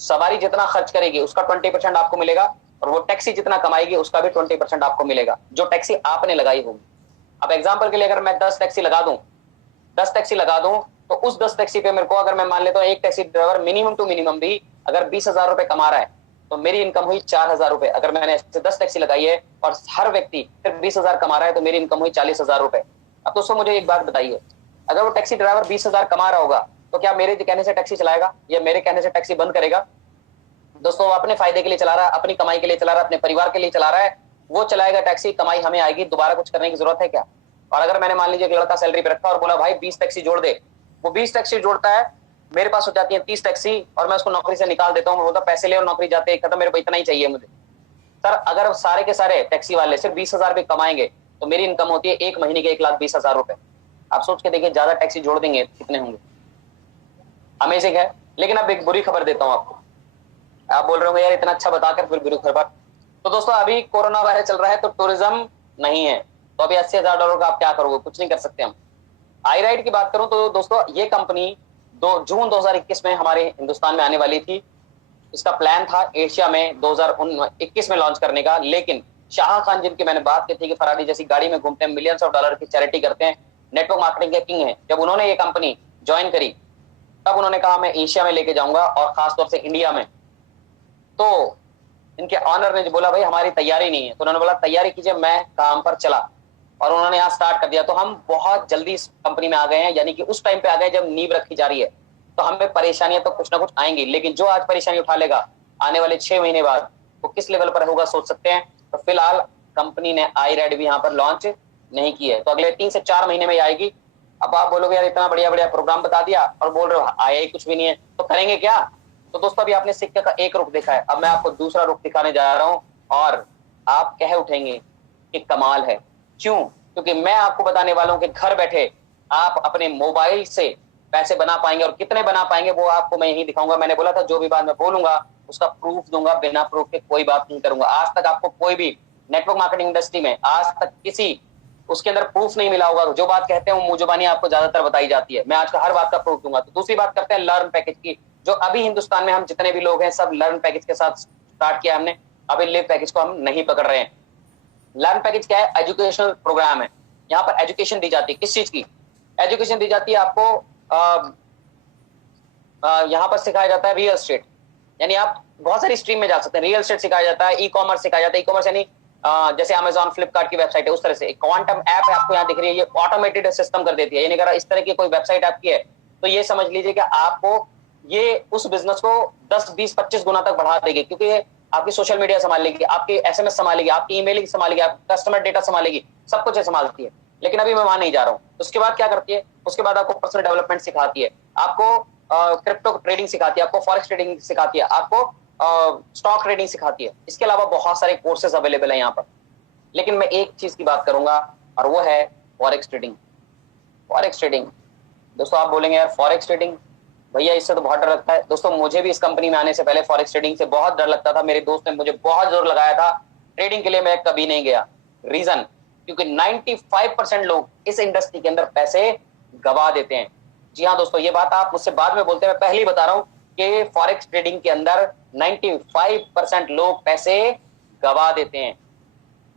सवारी जितना खर्च करेगी उसका 20% आपको मिलेगा, और वो टैक्सी जितना कमाएगी उसका भी 20% आपको मिलेगा, जो टैक्सी आपने लगाई होगी। अब एग्जांपल के लिए अगर मैं 10 टैक्सी लगा दूं, 10 टैक्सी लगा दूं, तो उस 10 टैक्सी पे मेरे को, अगर मैं मान लेता हूं एक taxi driver minimum to minimum भी अगर 20,000 रुपए कमा रहा है तो मेरी इनकम हुई 4,000 रुपए। अगर मैंने ऐसे 10 टैक्सी लगाई है और हर व्यक्ति सिर्फ 20,000 कमा रहा है तो मेरी इनकम हुई 40,000 रुपए। अब दोस्तों मुझे एक बात बताइए, अगर वो टैक्सी ड्राइवर 20,000 कमा रहा होगा तो क्या मेरे कहने से टैक्सी चलाएगा या मेरे कहने से टैक्सी बंद करेगा? दोस्तों वो अपने फायदे के लिए चला रहा है, अपनी कमाई के लिए चला रहा है, अपने परिवार के लिए चला रहा है, वो चलाएगा टैक्सी, कमाई हमें आएगी, दोबारा कुछ करने की जरूरत है क्या? और अगर मैंने मान लीजिए एक लड़का सैलरी पे रखा और बोला भाई 20 टैक्सी जोड़ दे, वो 20 टैक्सी जोड़ता है, मेरे पास हो जाती है 30 टैक्सी और मैं उसको नौकरी से निकाल देता हूँ, बोलता पैसे ले और नौकरी जाते खत्म, मेरे को इतना ही चाहिए मुझे। सर अगर सारे के सारे टैक्सी वाले सिर्फ 20,000 भी कमाएंगे तो मेरी इनकम होती है एक महीने के 1,20,000 रुपए। आप सोच के देखिए, ज्यादा टैक्सी जोड़ देंगे कितने होंगे? अमेजिंग है। लेकिन अब एक बुरी खबर देता हूं आपको, आप बोल रहे होंगे यार इतना अच्छा बताकर फिर बुरी खबर। तो दोस्तों अभी कोरोना वायरस चल रहा है तो टूरिज्म नहीं है, तो अभी $80,000 का आप क्या करोगे? कुछ नहीं कर सकते हम। iRide की बात करूं तो दोस्तों ये कंपनी जून 2021 में हमारे हिंदुस्तान में आने वाली थी। इसका प्लान था एशिया में 2021 में लॉन्च करने का, लेकिन शाह खान जिनकी मैंने बात की थी कि फरारी जैसी गाड़ी में घूमते हैं, मिलियंस ऑफ डॉलर की चैरिटी करते हैं, नेटवर्क मार्केटिंग के किंग हैं, जब उन्होंने ये कंपनी ज्वाइन करी तब उन्होंने कहा मैं एशिया में लेके जाऊंगा और खासतौर से इंडिया में। तो इनके ऑनर ने बोला भाई हमारी तैयारी नहीं है, तो उन्होंने बोला तैयारी कीजिए, मैं काम पर चला और उन्होंने यहाँ स्टार्ट कर दिया। तो हम बहुत जल्दी इस कंपनी में आ गए हैं, यानी कि उस टाइम पे आ गए जब नींव रखी जा रही है। तो हमें परेशानियां तो कुछ ना कुछ आएंगी, लेकिन जो आज परेशानी उठा लेगा आने वाले 6 महीने बाद वो किस लेवल पर होगा सोच सकते हैं। तो फिलहाल कंपनी ने iRide भी यहाँ पर लॉन्च नहीं की है, तो अगले 3 से 4 महीने में आएगी। अब आप बोलोगे यार इतना बढ़िया बढ़िया प्रोग्राम बता दिया और बोल रहे हो आया ही कुछ भी नहीं है, तो करेंगे क्या? तो दोस्तों अभी आपने सिक्के का एक रुख देखा है, अब मैं आपको दूसरा रुख दिखाने जा रहा हूं और आप कह उठेंगे कि कमाल है। क्यों? क्योंकि मैं आपको बताने वाला हूं कि घर बैठे आप अपने मोबाइल से पैसे बना पाएंगे, और कितने बना पाएंगे वो आपको मैं यही दिखाऊंगा। मैंने बोला था जो भी बात मैं बोलूंगा उसका प्रूफ दूंगा, बिना प्रूफ के कोई बात नहीं करूंगा। आज तक आपको कोई भी नेटवर्क मार्केटिंग इंडस्ट्री में आज तक किसी उसके अंदर प्रूफ नहीं मिला होगा। जो बात कहते हैं वो मुंह जुबानी आपको ज्यादातर बताई जाती है, मैं आज का हर बात का प्रूफ दूंगा। तो दूसरी बात करते हैं लर्न पैकेज की, जो अभी हिंदुस्तान में हम जितने भी लोग हैं सब लर्न पैकेज के साथ स्टार्ट किया हमने, अभी लिव पैकेज को हम नहीं पकड़ रहे हैं। लर्न पैकेज क्या है? एजुकेशनल प्रोग्राम है। यहाँ पर एजुकेशन दी जाती है, किस चीज की एजुकेशन दी जाती है? आपको यहाँ पर सिखाया जाता है रियल एस्टेट, यानी आप बहुत सारी स्ट्रीम में जा सकते हैं। रियल एस्टेट सिखाया जाता है, ई कॉमर्स सिखाया जाता है। ई कॉमर्स यानी जैसे अमेजॉन फ्लिपकार्ट की वेबसाइट है उस तरह से। क्वांटम ऐप है आपको यहाँ दिख रही है, ये ऑटोमेटेड सिस्टम कर देती है, यानी अगर इस तरह की कोई वेबसाइट आपकी है तो ये समझ लीजिए कि आपको ये उस बिजनेस को 10, 20, 25 गुना तक बढ़ा देगी, क्योंकि ये आपकी सोशल मीडिया संभालेगी, आपकी एसएमएस संभालेगी, आपकी ईमेल संभालेगी, आपका कस्टमर डेटा संभालेगी, सब कुछ संभालती है। लेकिन अभी मैं वहां नहीं जा रहा हूँ। उसके बाद क्या करती है? उसके बाद आपको पर्सनल डेवलपमेंट सिखाती है, आपको क्रिप्टो ट्रेडिंग सिखाती है, आपको फॉरेक्स ट्रेडिंग सिखाती है, आपको स्टॉक ट्रेडिंग सिखाती है। इसके अलावा बहुत सारे कोर्सेज अवेलेबल है यहाँ पर। लेकिन मैं एक चीज की बात करूंगा और वो है फॉरेक्स ट्रेडिंग। फॉरेक्स ट्रेडिंग दोस्तों, आप बोलेंगे यार फॉरेक्स ट्रेडिंग भैया इससे तो बहुत डर लगता है। दोस्तों मुझे भी इस कंपनी में आने से पहले फॉरेक्स ट्रेडिंग से बहुत डर लगता था। मेरे दोस्त ने मुझे बहुत जोर लगाया था, ट्रेडिंग के लिए मैं कभी नहीं गया। रीजन, क्योंकि 95% लोग इस इंडस्ट्री के अंदर पैसे गवा देते हैं। जी हाँ दोस्तों, ये बात आप मुझसे बाद में बोलते हैं, मैं पहले ही बता रहा हूं कि फॉरेक्स ट्रेडिंग के अंदर 95% लोग पैसे गवा देते हैं।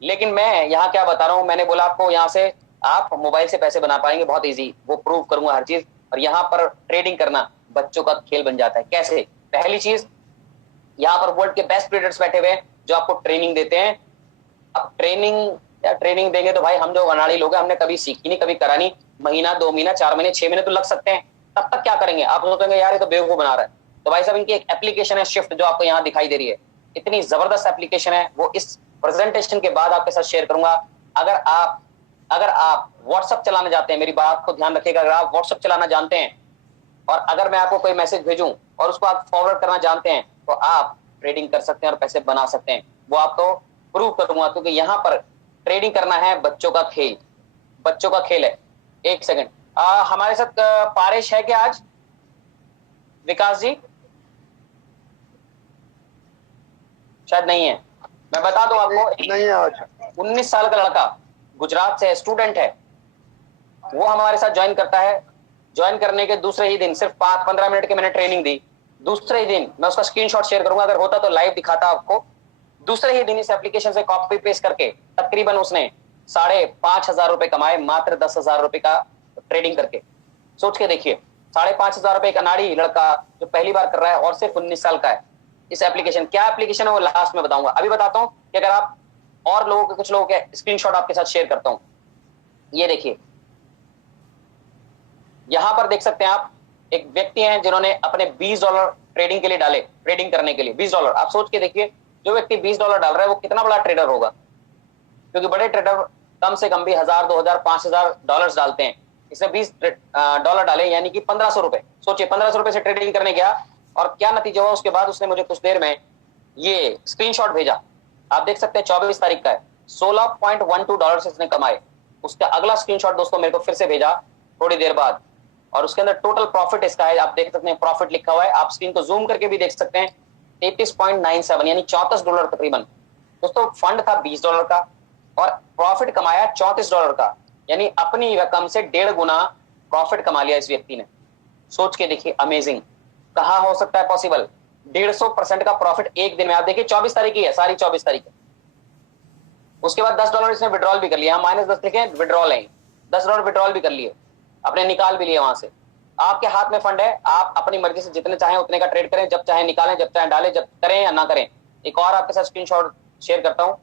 लेकिन मैं यहाँ क्या बता रहा हूं, मैंने बोला आपको यहाँ से आप मोबाइल से पैसे बना पाएंगे, बहुत इजी, वो प्रूव करूंगा हर चीज। और यहाँ पर ट्रेडिंग करना बच्चों का खेल बन जाता है। कैसे? पहली चीज, यहाँ पर वर्ल्ड के बेस्ट ट्रेडर्स बैठे हुए हैं जो आपको ट्रेनिंग देते हैं। अब ट्रेनिंग देंगे तो भाई हम जो अनाड़ी लोग हैं, हमने कभी सीखी नहीं, कभी करा नहीं, महीना, 2 महीना, 4 महीने, 6 महीने तो लग सकते हैं। तब तक क्या करेंगे? आप सोचेंगे यार ये तो बेवकूफ बना रहा है। तो भाई साहब इनकी एक एप्लीकेशन है शिफ्ट, जो आपको यहाँ दिखाई दे रही है, इतनी जबरदस्त एप्लीकेशन है, वो इस प्रेजेंटेशन के बाद आपके साथ शेयर करूंगा। अगर आप व्हाट्सएप चलाना जानते हैं, मेरी बात को ध्यान रखिएगा, अगर आप व्हाट्सएप चलाना जानते हैं और अगर मैं आपको कोई मैसेज भेजूं और उसको आप फॉरवर्ड करना जानते हैं, तो आप ट्रेडिंग कर सकते हैं और पैसे बना सकते हैं। वो आपको प्रूव करूंगा, क्योंकि यहाँ पर ट्रेडिंग करना है बच्चों का खेल, बच्चों का खेल है। एक सेकंड, हमारे साथ पारेश है क्या आज? विकास जी शायद नहीं है। मैं बता दूं आपको, नहीं है आज। 19 साल का लड़का गुजरात से, स्टूडेंट है, वो हमारे साथ ज्वाइन करता है। ज्वाइन करने के दूसरे ही दिन, सिर्फ 15 मिनट की मैंने ट्रेनिंग दी, दूसरे ही दिन मैं उसका स्क्रीनशॉट शेयर करूंगा, अगर होता तो लाइव दिखाता आपको। दूसरे ही दिन इस एप्लीकेशन से कॉपी पेस्ट करके तकरीबन उसने 5,500 रुपए कमाए, मात्र 10,000 रुपए का ट्रेडिंग करके। सोच के देखिए, 5,500 रुपए का नाड़ी लड़का जो पहली बार कर रहा है और सिर्फ 19 साल का है। इस एप्लीकेशन, क्या एप्लीकेशन है वो लास्ट में बताऊंगा, अभी बताता हूं कि अगर आप और लोगों के, कुछ लोगों के स्क्रीनशॉट आपके साथ शेयर करता हूं। ये देखिए, यहां पर देख सकते हैं आप, एक व्यक्ति हैं जिन्होंने अपने $20 ट्रेडिंग के लिए डाले, ट्रेडिंग करने के लिए $20। आप सोच के देखिए, जो व्यक्ति $20 डाल रहा है वो कितना बड़ा ट्रेडर होगा, क्योंकि बड़े ट्रेडर कम से कम भी 1,000, 2,000, 5,000 डॉलर्स डालते हैं। इसने $20 डाले, यानी कि 1,500 रुपए। सोचिए, 1,500 रुपए से ट्रेडिंग करने गया और क्या नतीजा हुआ। उसके बाद उसने मुझे कुछ देर में ये स्क्रीनशॉट भेजा, आप देख सकते हैं 24 तारीख का है, $16.12 इसने कमाए। उसका अगला स्क्रीनशॉट दोस्तों मेरे को फिर से भेजा थोड़ी देर बाद, और उसके अंदर टोटल प्रॉफिट इसका है, आप देख सकते हैं प्रॉफिट लिखा हुआ है, आप स्क्रीन को जूम करके भी देख सकते हैं, 33.97 यानी $34 तकरीबन। दोस्तों फंड था $20 का और प्रॉफिट कमाया $34 का, यानी अपनी रकम से 1.5 गुना प्रॉफिट कमा लिया इस व्यक्ति ने। सोच के देखिए, अमेजिंग, कहां हो सकता है पॉसिबल? 150% का प्रॉफिट एक दिन में। आप देखिए 24 तारीख की है, सारी 24 तारीख है। उसके बाद $10 इसने विड्रॉल भी कर लिया, -10 लिखे, विड्रॉल है, $10 विड्रॉल भी कर लिए, अपने निकाल भी लिए वहां से। आपके हाथ में फंड है, आप अपनी मर्जी से जितने चाहें उतने का ट्रेड करें, जब चाहे निकालें, जब चाहे डालें, जब करें या ना करें। एक और आपके साथ स्क्रीनशॉट शेयर करता हूं,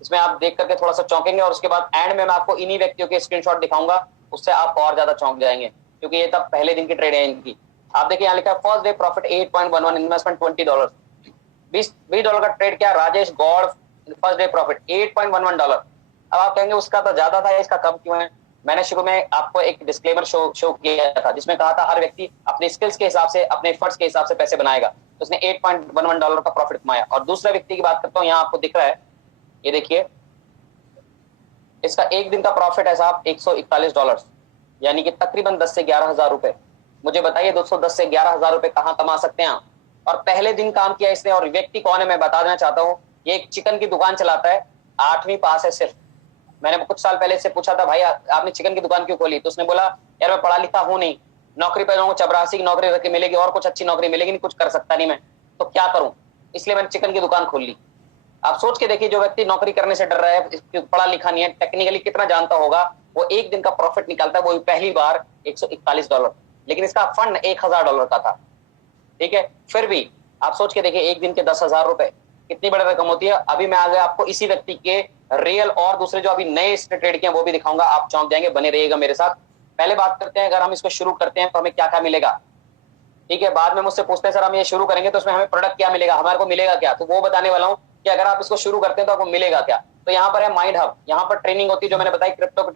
इसमें आप देख करके थोड़ा सा चौंकेंगे, और उसके बाद एंड में मैं आपको इन्हीं व्यक्तियों के स्क्रीनशॉट दिखाऊंगा, उससे आप और ज्यादा चौंक जाएंगे, क्योंकि ये तब पहले दिन की ट्रेड है इनकी। आप देखिए यहाँ लिखा है फर्स्ट डे प्रॉफिट 8.11, इन्वेस्टमेंट $20। $20 का ट्रेड किया Rajesh Gaur, first day profit $8.11। अब आप कहेंगे उसका तो ज्यादा था, इसका कम क्यों है? मैंने शुरू में आपको एक डिस्क्लेमर शो किया था, जिसमें कहा था हर व्यक्ति अपने स्किल्स के हिसाब से, अपने एफर्ट्स के हिसाब से पैसे बनाएगा। तो उसने $8.11 का प्रॉफिट कमाया। और दूसरे व्यक्ति की बात करता हूँ, यहाँ आपको दिख रहा है, ये देखिए, इसका एक दिन का प्रॉफिट है साहब $141, यानी कि तकरीबन 10 से 11,000 रुपए। मुझे बताइए दोस्तों, 10 से 11,000 रुपए कहाँ कमा सकते हैं आप? और पहले दिन काम किया इसने, और व्यक्ति कौन है मैं बता देना चाहता हूँ। ये एक चिकन की दुकान चलाता है, 8वीं पास है सिर्फ। मैंने कुछ साल पहले से पूछा था, भाई आपने चिकन की दुकान क्यों खोली? तो उसने बोला, यार मैं पढ़ा लिखा हूं नहीं, नौकरी पे जाऊंगा, चपरासी की नौकरी मिलेगी और कुछ अच्छी नौकरी मिलेगी नहीं, कुछ कर सकता नहीं मैं, तो क्या करूं, इसलिए मैंने चिकन की दुकान खोल ली। आप सोच के देखिए, जो व्यक्ति नौकरी करने से डर रहा है, पढ़ा लिखा नहीं है, टेक्निकली कितना जानता होगा, वो एक दिन का प्रॉफिट निकालता है, वो पहली बार $141, लेकिन इसका फंड $1,000 का था। ठीक है, फिर भी आप सोच के देखिए, एक दिन के 10,000 रुपए कितनी बड़ी रकम होती है। अभी मैं आगे आपको इसी व्यक्ति के रियल और दूसरे जो अभी नए इसने ट्रेड किए हैं वो भी दिखाऊंगा, आप चौंक जाएंगे, बने रहिएगा मेरे साथ। पहले बात करते हैं, अगर हम इसको शुरू करते हैं तो हमें क्या क्या मिलेगा। ठीक है, बाद में मुझसे पूछते हैं सर हम ये शुरू करेंगे तो उसमें हमें प्रोडक्ट क्या मिलेगा, हमारे को मिलेगा क्या, तो वो बताने वाला हूँ कि अगर आप इसको शुरू करते हैं तो आपको मिलेगा क्या। तो यहाँ पर है माइंड हब, यहाँ पर ट्रेनिंग होती है, जो मैंने बताई, क्रिप्टो की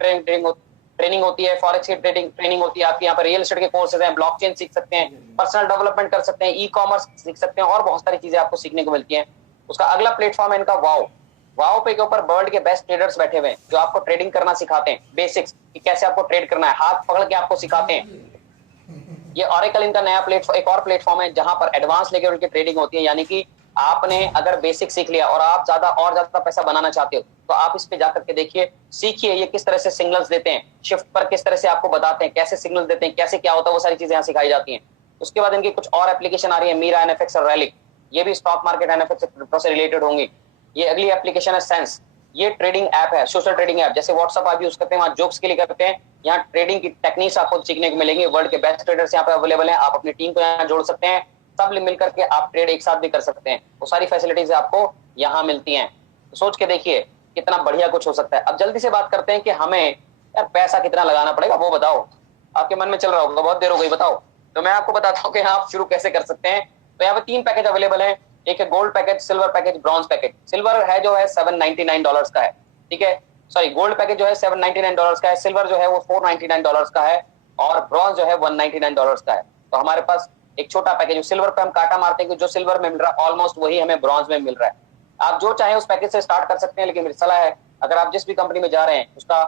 ट्रेनिंग होती है, फॉरेक्स की ट्रेनिंग होती है आपकी, यहाँ पर रियल एस्टेट के कोर्सेज हैं, ब्लॉकचेन सीख सकते हैं, पर्सनल डेवलपमेंट कर सकते हैं, ई कॉमर्स सीख सकते हैं, और बहुत सारी चीजें आपको सीखने को मिलती हैं। उसका अगला प्लेटफॉर्म है इनका वाओ पे के ऊपर वर्ल्ड के बेस्ट ट्रेडर्स बैठे हुए हैं, जो आपको ट्रेडिंग करना सिखाते हैं, बेसिक्स कि कैसे आपको ट्रेड करना है, हाथ पकड़ के आपको सिखाते हैं। ये ऑरेकल इनका नया प्लेटफॉर्म, एक और प्लेटफॉर्म है जहां पर एडवांस लेवल की ट्रेडिंग होती है, यानी कि आपने अगर बेसिक सीख लिया और आप ज्यादा पैसा बनाना चाहते हो तो आप इस पे जाकर के देखिए, सीखिए ये किस तरह से सिग्नल्स देते हैं, शिफ्ट पर किस तरह से आपको बताते हैं, कैसे सिग्नल देते हैं, कैसे क्या होता है, वो सारी चीजें यहाँ सिखाई जाती हैं। उसके बाद इनकी कुछ और एप्लीकेशन आ रही है, मीरा एनएफएक्स और रैलिक, ये भी स्टॉक मार्केट एनएफएक्स से रिलेटेड होंगी। ये अगली एप्लीकेशन है सेंस, ये ट्रेडिंग ऐप है, सोशल ट्रेडिंग ऐप, जैसे व्हाट्सएप आप यूज करते हैं, वहां जोक्स के लिए करते हैं, यहाँ ट्रेडिंग की टेक्निक्स आपको सीखने को मिलेंगी। वर्ल्ड के बेस्ट ट्रेडर्स यहाँ पे अवेलेबल हैं, आप अपनी टीम को यहाँ जोड़ सकते हैं, सब मिलकर के आप ट्रेड एक साथ भी कर सकते हैं, वो सारी फैसिलिटीज आपको यहाँ मिलती हैं। तो सोच के देखिए कितना बढ़िया कुछ हो सकता है। अब जल्दी से बात करते हैं कि हमें यार पैसा कितना लगाना पड़ेगा, वो बताओ। आपके मन में चल रहा होगा बहुत देर हो गई, बताओ। तो मैं आपको बताता हूँ कि आप शुरू कैसे कर सकते हैं। तो यहाँ पे 3 पैकेज अवेलेबल है। एक है gold package, silver package, bronze package. Silver है जो है $799 का है, ठीक है। सॉरी, गोल्ड पैकेज जो है $799 का है, सिल्वर जो है वो $499 का है, और ब्रॉन्ज जो है $199 का है। तो हमारे पास एक छोटा पैकेज, सिल्वर पे हम काटा मारते हैं कि जो सिल्वर में मिल रहा है ऑलमोस्ट वही हमें ब्रॉन्ज में मिल रहा है। आप जो चाहे उस पैकेज से स्टार्ट कर सकते हैं, लेकिन मेरी सलाह है अगर आप जिस भी कंपनी में जा रहे हैं उसका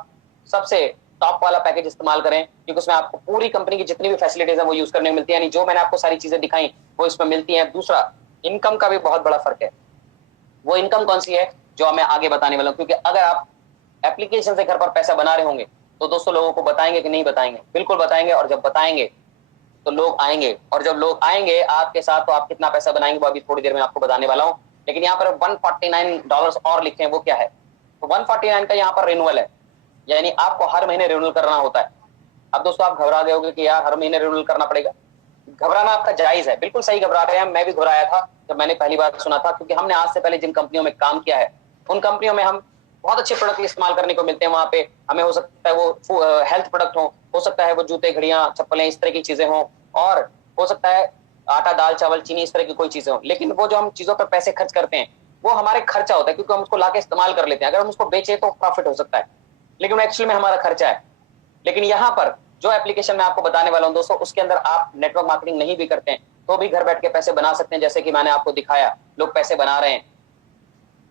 सबसे टॉप वाला पैकेज इस्तेमाल करें, क्योंकि उसमें आपको पूरी कंपनी की जितनी भी फैसिलिटीज है वो यूज करने को मिलती है, यानी जो मैंने आपको सारी चीजें दिखाई वो इसमें मिलती है। दूसरा, इनकम का भी बहुत बड़ा फर्क है। वो इनकम कौन सी है जो मैं आगे बताने वाला हूं, क्योंकि अगर आप एप्लीकेशन से घर पर पैसा बना रहे होंगे तो दोस्तों लोगों को बताएंगे कि नहीं बताएंगे? बिल्कुल बताएंगे, और जब बताएंगे तो लोग आएंगे, और जब लोग आएंगे आपके साथ तो आप कितना पैसा बनाएंगे वो अभी थोड़ी देर में आपको बताने वाला हूं। लेकिन यहाँ पर $149 और लिखे हैं, वो क्या है? तो 149 का यहाँ पर रिन्यूअल है, यानी आपको हर महीने रिन्यूअल करना होता है। अब दोस्तों आप घबरा गए होंगे कि यार हर महीने रिन्यूअल करना पड़ेगा। घबराना आपका जायज है, बिल्कुल सही घबरा रहे हैं। मैं भी घबराया था जब मैंने पहली बार सुना था, क्योंकि हमने आज से पहले जिन कंपनियों में काम किया है उन कंपनियों में हम बहुत अच्छे प्रोडक्ट इस्तेमाल करने को मिलते हैं। वहां पे हमें हो सकता है वो हेल्थ प्रोडक्ट हो सकता है वो जूते, घड़ियां, चप्पलें, इस तरह की चीजें हों, और हो सकता है आटा, दाल, चावल, चीनी, इस तरह की कोई चीजें हों। लेकिन वो जो हम चीजों पर पैसे खर्च करते हैं वो हमारे खर्चा होता है, क्योंकि हम उसको लाके इस्तेमाल कर लेते हैं। अगर हम उसको बेचे तो प्रॉफिट हो सकता है, लेकिन एक्चुअली में हमारा खर्चा है। लेकिन यहाँ पर जो एप्लीकेशन मैं आपको बताने वाला हूँ दोस्तों, उसके अंदर आप नेटवर्क मार्केटिंग नहीं भी करते हैं तो भी घर बैठ के पैसे बना सकते हैं, जैसे कि मैंने आपको दिखाया लोग पैसे बना रहे हैं।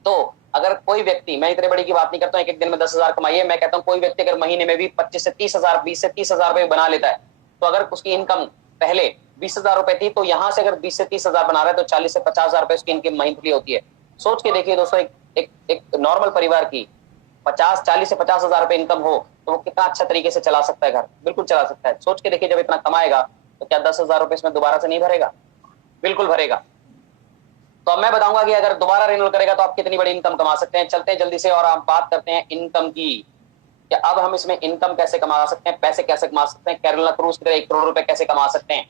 तो अगर कोई व्यक्ति, मैं इतने बड़ी की बात नहीं करता हूं एक दिन में 10,000 कमाइए, मैं कहता हूं कोई व्यक्ति अगर महीने में भी 25 से 30,000, 20 से 30,000 रुपए बना लेता है, तो अगर उसकी इनकम पहले 20,000 रुपए थी तो यहां से अगर 20 से 30,000 बना रहा है तो 40 से 50,000 रुपए उसकी इनकम मंथली होती है। सोच के देखिए दोस्तों, एक नॉर्मल परिवार की 40 से 50,000 रुपए इनकम हो तो वो कितना अच्छा तरीके से चला सकता है घर, बिल्कुल चला सकता है। सोच के देखिए, जब इतना कमाएगा तो क्या 10,000 रुपए इसमें दोबारा से नहीं भरेगा? बिल्कुल भरेगा। तो अब मैं बताऊंगा कि अगर दोबारा रिन्यूअल करेगा तो आप कितनी बड़ी इनकम कमा सकते हैं। चलते हैं जल्दी से और आप बात करते हैं इनकम की, कि अब हम इसमें इनकम कैसे कमा सकते हैं, पैसे कैसे कमा सकते हैं, कैरोलिना क्रूज की तरह 1 करोड़ रुपए कैसे कमा सकते हैं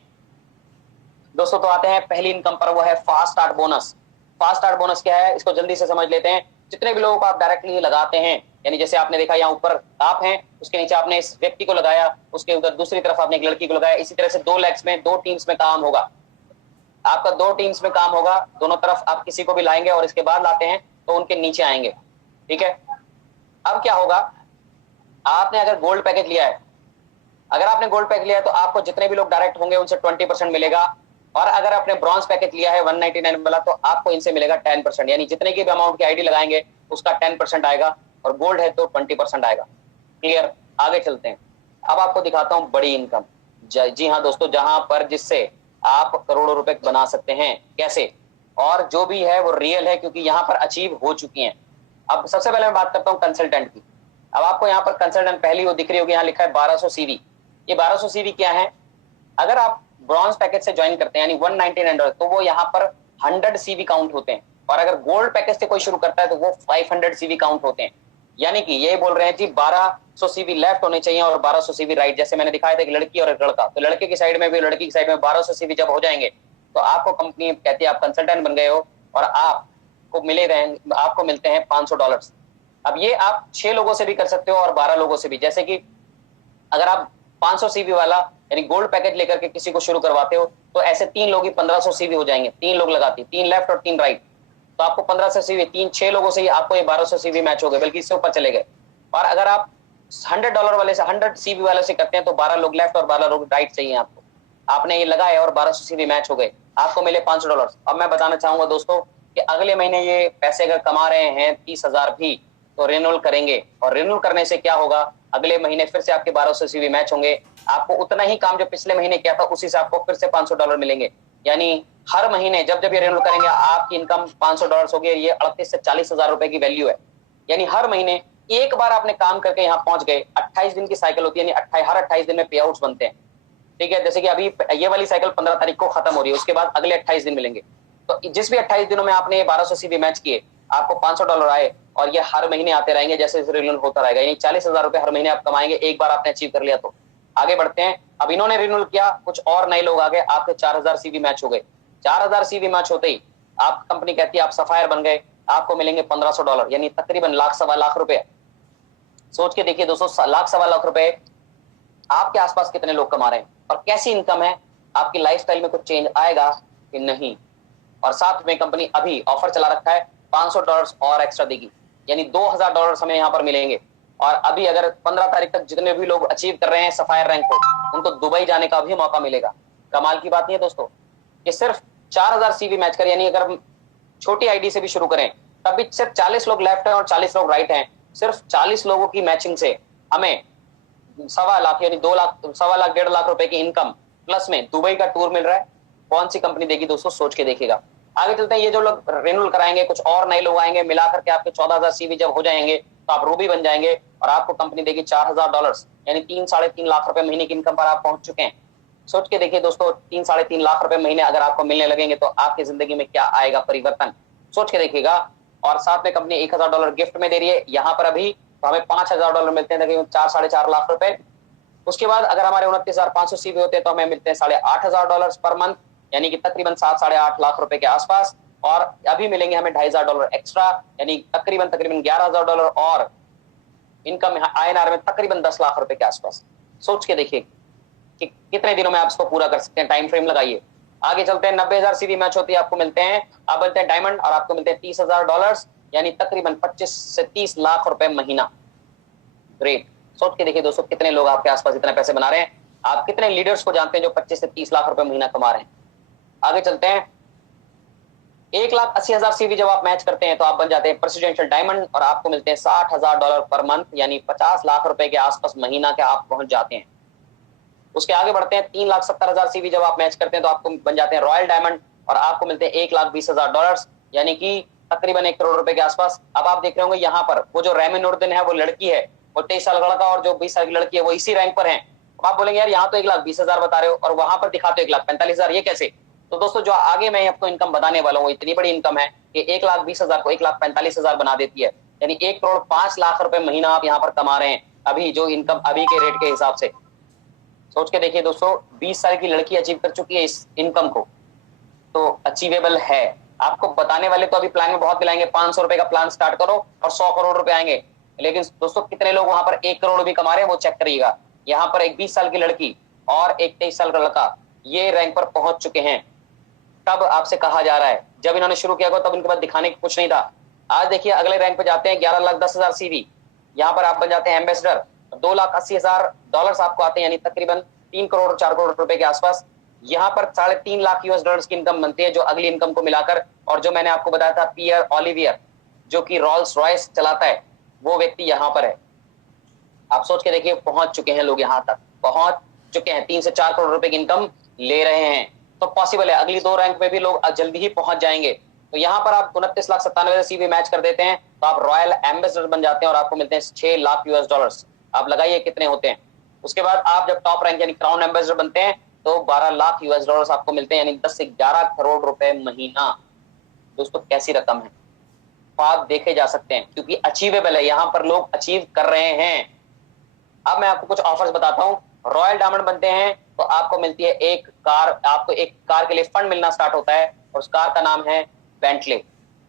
दोस्तों। तो आते हैं पहली इनकम पर, वो है fast start bonus. Fast start bonus क्या है, इसको जल्दी से समझ लेते हैं। जितने भी लोगों को आप डायरेक्टली लगाते हैं, यानी जैसे आपने देखा यहाँ ऊपर आप हैं, उसके नीचे आपने इस व्यक्ति को लगाया, उसके उधर दूसरी तरफ आपने एक लड़की को लगाया, इसी तरह से 2 लेग्स में 2 टीम्स में काम होगा आपका। 2 टीम्स में काम होगा, दोनों तरफ आप किसी को भी लाएंगे और इसके बाद लाते हैं तो उनके नीचे आएंगे, ठीक है। अब क्या होगा, आपने अगर गोल्ड पैकेज लिया है, अगर आपने गोल्ड पैकेज लिया है तो आपको जितने भी लोग डायरेक्ट होंगे उनसे 20% मिलेगा, और अगर आपने ब्रॉन्ज पैकेज लिया है 199 वाला तो आपको इनसे मिलेगा 10%, यानी जितने की भी अमाउंट की आईडी लगाएंगे उसका 10% आएगा, और गोल्ड है तो 20% आएगा। क्लियर? आगे चलते हैं। अब आपको दिखाता हूं बड़ी इनकम। जी हाँ दोस्तों, जहां पर जिससे आप करोड़ों रुपए बना सकते हैं। कैसे? और जो भी है वो रियल है, क्योंकि यहां पर अचीव हो चुकी हैं। अब सबसे पहले मैं बात करता हूं कंसल्टेंट की। अब आपको यहाँ पर कंसल्टेंट पहली वो दिख रही होगी, यहाँ लिखा है 1200 सीवी। ये 1200 सीवी क्या है? अगर आप ब्रॉन्ज पैकेज से ज्वाइन करते हैं यानी $199, तो वो यहाँ पर 100 सीवी काउंट होते हैं, और अगर गोल्ड पैकेज से कोई शुरू करता है तो वो 500 सीवी काउंट होते हैं। यानी कि ये बोल रहे हैं कि 1200 सीवी लेफ्ट होने चाहिए और 1200 सीवी राइट। जैसे मैंने दिखाया था एक लड़की और एक लड़का, तो लड़के की साइड में भी लड़की की साइड में 1200 सीवी जब हो जाएंगे तो आपको कंपनी कहती है आप कंसल्टेंट बन गए हो, और आपको मिलते हैं $500। अब ये आप 6 लोगों से भी कर सकते हो और 12 लोगों से भी। जैसे कि अगर आप 500 सीवी वाला यानी गोल्ड पैकेज लेकर के किसी को शुरू करवाते हो तो ऐसे 3 लोग ही 1500 सीवी हो जाएंगे। 3 लोग लगाती, 3 लेफ्ट और 3 राइट, तो आपको 1500 सीवी, 6 लोगों से ही आपको ये 1200 सीवी मैच हो गए, बल्कि इससे ऊपर चले गए। और अगर आप $100 वाले से 100 सीवी वाले से करते हैं तो 12 लोग लेफ्ट और 12 लोग राइट चाहिए आपको। आपने ये लगाया और 1200 सीवी मैच हो गए, आपको मिले $500। अब मैं बताना चाहूंगा दोस्तों कि अगले महीने ये पैसे अगर कमा रहे हैं 30,000 भी तो रिन्यूअल करेंगे, और रिन्यूअल करने से क्या होगा, अगले महीने फिर से आपके 1200 सीवी मैच होंगे। आपको उतना ही काम जो पिछले महीने किया था उसी से आपको फिर से $500 मिलेंगे। यानी हर महीने जब जब ये रिन्यूअल करेंगे आपकी इनकम $500 होगी। ये 38 से 40,000 रुपए की वैल्यू है। यानी हर महीने एक बार आपने काम करके यहाँ पहुंच गए। 28 दिन की साइकिल होती है, यानी हर 28 दिन में पे आउट्स बनते हैं, ठीक है। जैसे कि अभी ये वाली साइकिल 15 तारीख को खत्म हो रही है, उसके बाद अगले 28 दिन मिलेंगे। तो जिस भी 28 दिनों में आपने 1200 सीवी मैच किए आपको $500 आए, और ये हर महीने आते रहेंगे जैसे रिन्यूअल होता रहेगा। यानी 40,000 रुपए हर महीने आप कमाएंगे, एक बार आपने अचीव कर लिया तो। आगे बढ़ते हैं। अब इन्होंने रिन्यूअल किया, कुछ और नए लोग आ गए, आपके 4000 सीवी मैच हो गए। 4000 सीवी मैच होते ही आप कंपनी कहती है आप सफायर बन गए, आपको मिलेंगे $1500, यानी तकरीबन लाख सवा लाख रुपए। सोच के देखिए दोस्तों, लाख सवा लाख रुपए आपके आसपास कितने लोग कमा रहे हैं और कैसी इनकम है। आपकी लाइफस्टाइल में कुछ चेंज आएगा कि नहीं। और साथ में कंपनी अभी ऑफर चला रखा है, $500 और एक्स्ट्रा देगी, यानी $2000 हमें यहाँ पर मिलेंगे। और अभी अगर 15 तारीख तक जितने भी लोग अचीव कर रहे हैं सफायर रैंक को, उनको दुबई जाने का भी मौका मिलेगा। कमाल की बात नहीं है दोस्तों, कि सिर्फ 4000 सीवी मैच कर, यानी अगर छोटी आईडी से भी शुरू करें तब भी सिर्फ 40 लोग लेफ्ट हैं और 40 लोग राइट हैं। सिर्फ 40 लोगों की मैचिंग से हमें 1.25 लाख यानी 2 लाख 1.25 लाख 1.5 लाख रुपए की इनकम प्लस में दुबई का टूर मिल रहा है। कौन सी कंपनी देगी दोस्तों, सोच के देखिएगा। आगे चलते हैं, ये जो लोग रिन्यूअल कराएंगे, कुछ और नए लोग आएंगे, मिलाकर के आपके 14,000 सीवी जब हो जाएंगे तो आप रूबी बन जाएंगे और आपको कंपनी देगी $4000, यानी 3-3.5 लाख रुपए महीने की इनकम पर आप पहुंच चुके हैं। सोच के देखिए दोस्तों, 3-3.5 लाख रुपए महीने अगर आपको मिलने लगेंगे तो आपकी जिंदगी में क्या आएगा परिवर्तन, सोच के देखिएगा। और साथ में कंपनी $1000 गिफ्ट में दे रही है। यहाँ पर अभी तो हमें $5000 मिलते हैं, तकरीबन 4-4.5 लाख रुपए। उसके बाद अगर हमारे 29,500 सीवी होते हैं तो हमें मिलते हैं $8,500 पर मंथ, यानी कि तकरीबन 7-8.5 लाख रुपए के आसपास। और अभी मिलेंगे हमें $2,500 एक्स्ट्रा, यानी तकरीबन $11,000 और इनकम INR में तकरीबन 10 लाख रुपए के आसपास। सोच के देखिए कि कितने दिनों में आप इसको पूरा कर सकते हैं, टाइम फ्रेम लगाइए। आगे चलते हैं, 90,000 सीवी मैच होती है, आपको मिलते हैं, आप मिलते हैं डायमंड और आपको मिलते हैं $30,000, यानी तकरीबन 25 से 30 लाख रुपए महीना। ग्रेट। सोच के देखिए दोस्तों, कितने लोग आपके आसपास इतने पैसे बना रहे हैं। आप कितने लीडर्स को जानते हैं जो 25 से 30 लाख रुपए महीना कमा रहे हैं। आगे चलते हैं, 1,80,000 सीवी जब आप मैच करते हैं तो आप बन जाते हैं प्रेसिडेंशियल डायमंड और आपको मिलते हैं $60,000 पर मंथ, यानी 50 लाख रुपए के आसपास महीना के आप पहुंच जाते हैं। उसके आगे बढ़ते हैं, 3,70,000 सीवी जब आप मैच करते हैं तो आपको बन जाते हैं रॉयल डायमंड और आपको मिलते हैं $1,20,000, यानी कि तकरीबन 1 करोड़ रुपए के आसपास। अब आप देख रहे होंगे यहाँ पर वो जो रेमिन उर्दिन है वो लड़की है, वो 23 साल का लड़का और जो 20 साल की लड़की है वो इसी रैंक पर है। अब आप बोलेंगे यार यहाँ तो 1,20,000 बता रहे हो और वहां पर दिखाते हो 1,45,000, ये कैसे? तो दोस्तों जो आगे मैं आपको इनकम बताने वाला हूँ, इतनी बड़ी इनकम है कि 1,20,000 को 1,45,000 बना देती है, यानी 1,05,00,000 रुपए महीना आप यहाँ पर कमा रहे हैं अभी, जो इनकम अभी के रेट के हिसाब से। सोच के देखिए दोस्तों, 20 साल की लड़की अचीव कर चुकी है इस इनकम को, तो अचीवेबल है। आपको बताने वाले तो अभी प्लान में बहुत दिलाएंगे, 500 रुपए का प्लान स्टार्ट करो और 100 करोड़ रुपए आएंगे, लेकिन दोस्तों कितने लोग वहां पर 1 करोड़ भी कमा रहे हैं वो चेक करिएगा। यहाँ पर एक 20 साल की लड़की और एक 23 साल का लड़का ये रैंक पर पहुंच चुके हैं। तब आपसे कहा जा रहा है, जब इन्होंने शुरू किया तब इनके पास दिखाने की कुछ नहीं था। आज देखिए अगले रैंक पे जाते हैं, 11,10,000 सीवी, यहाँ पर आप बन जाते हैं एम्बेसडर, $2,80,000 आपको आते हैं, यानी तकरीबन 3 करोड़ 4 करोड़ रुपए के आसपास। यहाँ पर $3.5 लाख US की इनकम बनती है, जो अगली इनकम को मिलाकर। और जो मैंने आपको बताया था पियर ओलिवियर जो कि रॉल्स रॉयस चलाता है, वो व्यक्ति यहाँ पर है। आप सोच के देखिए, पहुंच चुके हैं लोग, यहाँ तक पहुंच चुके हैं, 3 से 4 करोड़ रुपए की इनकम ले रहे हैं। तो पॉसिबल है अगली 2 रैंक में भी लोग जल्दी ही पहुंच जाएंगे। तो यहाँ पर आप 29,97,000 सीवी मैच कर देते हैं तो आप रॉयल एम्बेसडर बन जाते हैं और आपको मिलते हैं $6 लाख। आप लगाइए कितने होते हैं। उसके बाद आप जब टॉप रैंक यानी क्राउन एम्बेसडर बनते हैं तो $12 लाख आपको मिलते हैं, यानी 10 से 11 करोड़ रुपए महीना। दोस्तों कैसी रकम है, तो आप देखे जा सकते हैं, क्योंकि अचीवेबल है, यहाँ पर लोग अचीव कर रहे हैं। अब मैं आपको कुछ ऑफर्स बताता हूँ। रॉयल डायमंड बनते हैं तो आपको मिलती है एक कार, आपको एक कार के लिए फंड मिलना स्टार्ट होता है और उस कार का नाम है बेंटले।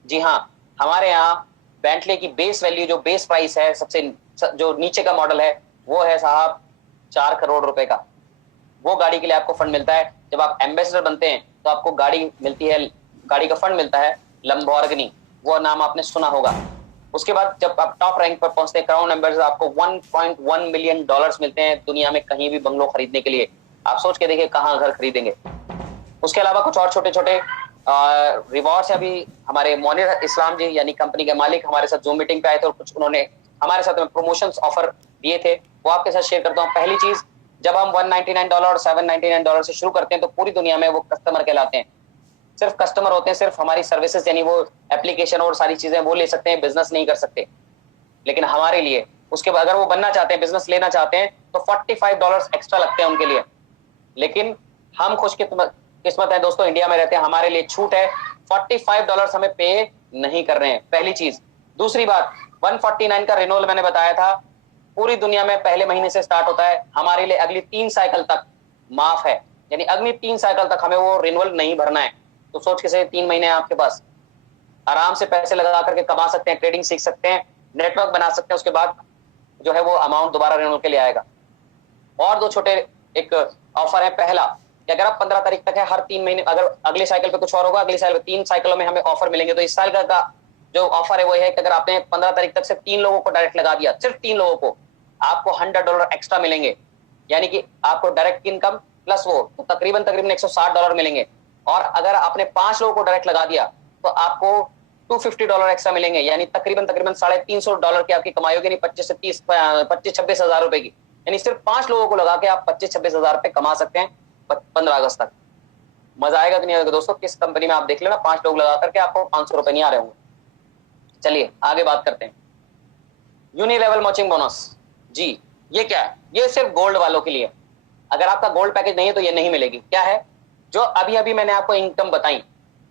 जी हाँ, हमारे यहाँ बेंटले की बेस वैल्यू, जो बेस प्राइस है, सबसे जो नीचे का मॉडल है वो है साहब 4 करोड़ रुपए का। वो गाड़ी के लिए आपको फंड मिलता है। जब आप एम्बेसडर बनते हैं तो आपको गाड़ी मिलती है, गाड़ी का फंड मिलता है लंबोर्गिनी, वो नाम आपने सुना होगा। उसके बाद जब आप टॉप रैंक पर पहुंचते हैं क्राउन एम्बेसडर, आपको $1.1 मिलियन मिलते हैं दुनिया में कहीं भी बंगलो खरीदने के लिए। आप सोच के देखिए कहां घर खरीदेंगे। उसके अलावा कुछ और छोटे छोटे रिवॉर्ड्स। अभी हमारे मोनिर इस्लाम जी यानी कंपनी के मालिक हमारे साथ जूम मीटिंग पे आए थे और कुछ उन्होंने हमारे साथ प्रमोशंस ऑफर दिए थे, वो आपके साथ शेयर करता हूँ। पहली चीज, जब हम $199 और $799 से शुरू करते हैं तो पूरी दुनिया में वो कस्टमर कहलाते हैं। सिर्फ कस्टमर होते हैं, सिर्फ हमारी सर्विसेज यानी वो एप्लीकेशन और सारी चीजें वो ले सकते हैं, बिजनेस नहीं कर सकते। लेकिन हमारे लिए उसके बाद अगर वो बनना चाहते हैं, बिजनेस लेना चाहते हैं, तो $45 एक्स्ट्रा लगते हैं उनके लिए। लेकिन हम खुशकिस्मत है दोस्तों, इंडिया में रहते हैं, हमारे लिए छूट है, $45 हमें पे नहीं कर रहे हैं, पहली चीज। दूसरी बात, 149 का रिन्यूअल मैंने बताया था, पूरी दुनिया में पहले महीने से स्टार्ट होता है, हमारे लिए अगली 3 साइकिल तक माफ है, यानी अगली 3 साइकिल तक हमें वो रिन्यूअल नहीं भरना है। तो सोच के से 3 महीने आपके पास आराम से पैसे लगा करके कमा सकते हैं, ट्रेडिंग सीख सकते हैं, नेटवर्क बना सकते हैं, उसके बाद जो है वो अमाउंट दोबारा रिन्यूअल के लिए आएगा। और 2 छोटे एक ऑफर है। पहला, कि अगर आप 15 तारीख तक है, हर 3 महीने, अगर अगले साइकिल पे कुछ और होगा, अगली साइकिल पे 3 साइकिलों में हमें ऑफर मिलेंगे। तो इस साल का जो ऑफर है वो है कि अगर आपने 15 तारीख तक सिर्फ 3 लोगों को डायरेक्ट लगा दिया, सिर्फ 3 लोगों को, आपको $100 एक्स्ट्रा मिलेंगे। यानी कि आपको डायरेक्ट इनकम प्लस वो तो तकरीबन $160 मिलेंगे। और अगर आपने 5 लोगों को डायरेक्ट लगा दिया तो आपको $250 एक्स्ट्रा मिलेंगे, यानी तकरीबन $350 की आपकी कमाई होगी, यानी 25-26 हजार रुपए की। यानी सिर्फ 5 लोगों को लगा के आप 25-26 हजार रुपए कमा सकते हैं 15 अगस्त तक। मजा आएगा कि नहीं आएगा दोस्तों? किस कंपनी में आप देख लेना, 5 लोग लगा करके आपको ₹500 नहीं आ रहे होंगे। चलिए आगे बात करते हैं। यूनि लेवल मैचिंग बोनस, जी ये क्या है? ये सिर्फ गोल्ड वालों के लिए। अगर आपका गोल्ड पैकेज नहीं है तो ये नहीं मिलेगी। क्या है? जो अभी अभी मैंने आपको इनकम बताई,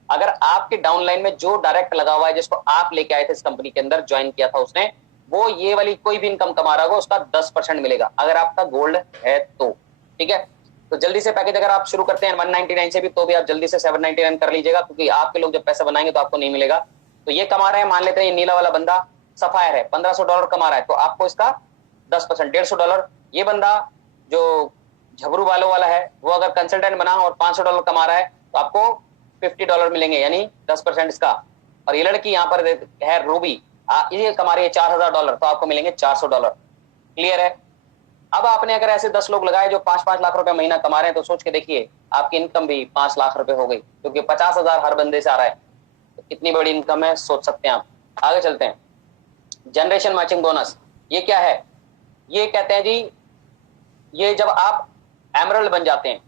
अगर आपके डाउनलाइन में जो डायरेक्ट लगा हुआ है, जिसको आप लेके आए थे इस कंपनी के अंदर, ज्वाइन किया था उसने, वो ये वाली कोई भी इनकम कमा रहा होगा उसका 10% मिलेगा, अगर आपका गोल्ड है तो। ठीक है, तो जल्दी से पैकेज अगर आप शुरू करते हैं 199 से भी, तो भी आप जल्दी से 799 कर लीजिएगा, क्योंकि आपके लोग जब पैसे बनाएंगे तो आपको नहीं मिलेगा। तो ये कमा रहे हैं, मान लेते हैं ये नीला वाला बंदा सफायर है, $1500 कमा रहा है, तो आपको इसका 10% $150। ये बंदा जो झबरू वालों वाला है, वो अगर कंसल्टेंट बना और $500 कमा रहा है तो आपको $50 मिलेंगे, यानी 10% इसका। और ये लड़की यहाँ पर है रूबी, ये कमा रही है $4000, तो आपको मिलेंगे $400। क्लियर है? अब आपने अगर ऐसे 10 लोग लगाए जो 5-5 लाख रुपए महीना कमा रहे हैं, तो सोच के देखिए आपकी इनकम भी 5 लाख रुपए हो गई, क्योंकि 50,000 हर बंदे से आ रहा है। तो कितनी बड़ी इनकम है, सोच सकते हैं आप। आगे चलते हैं। जनरेशन मैचिंग बोनस, ये क्या है? ये कहते हैं जी, ये जब आप एमरल्ड बन जाते हैं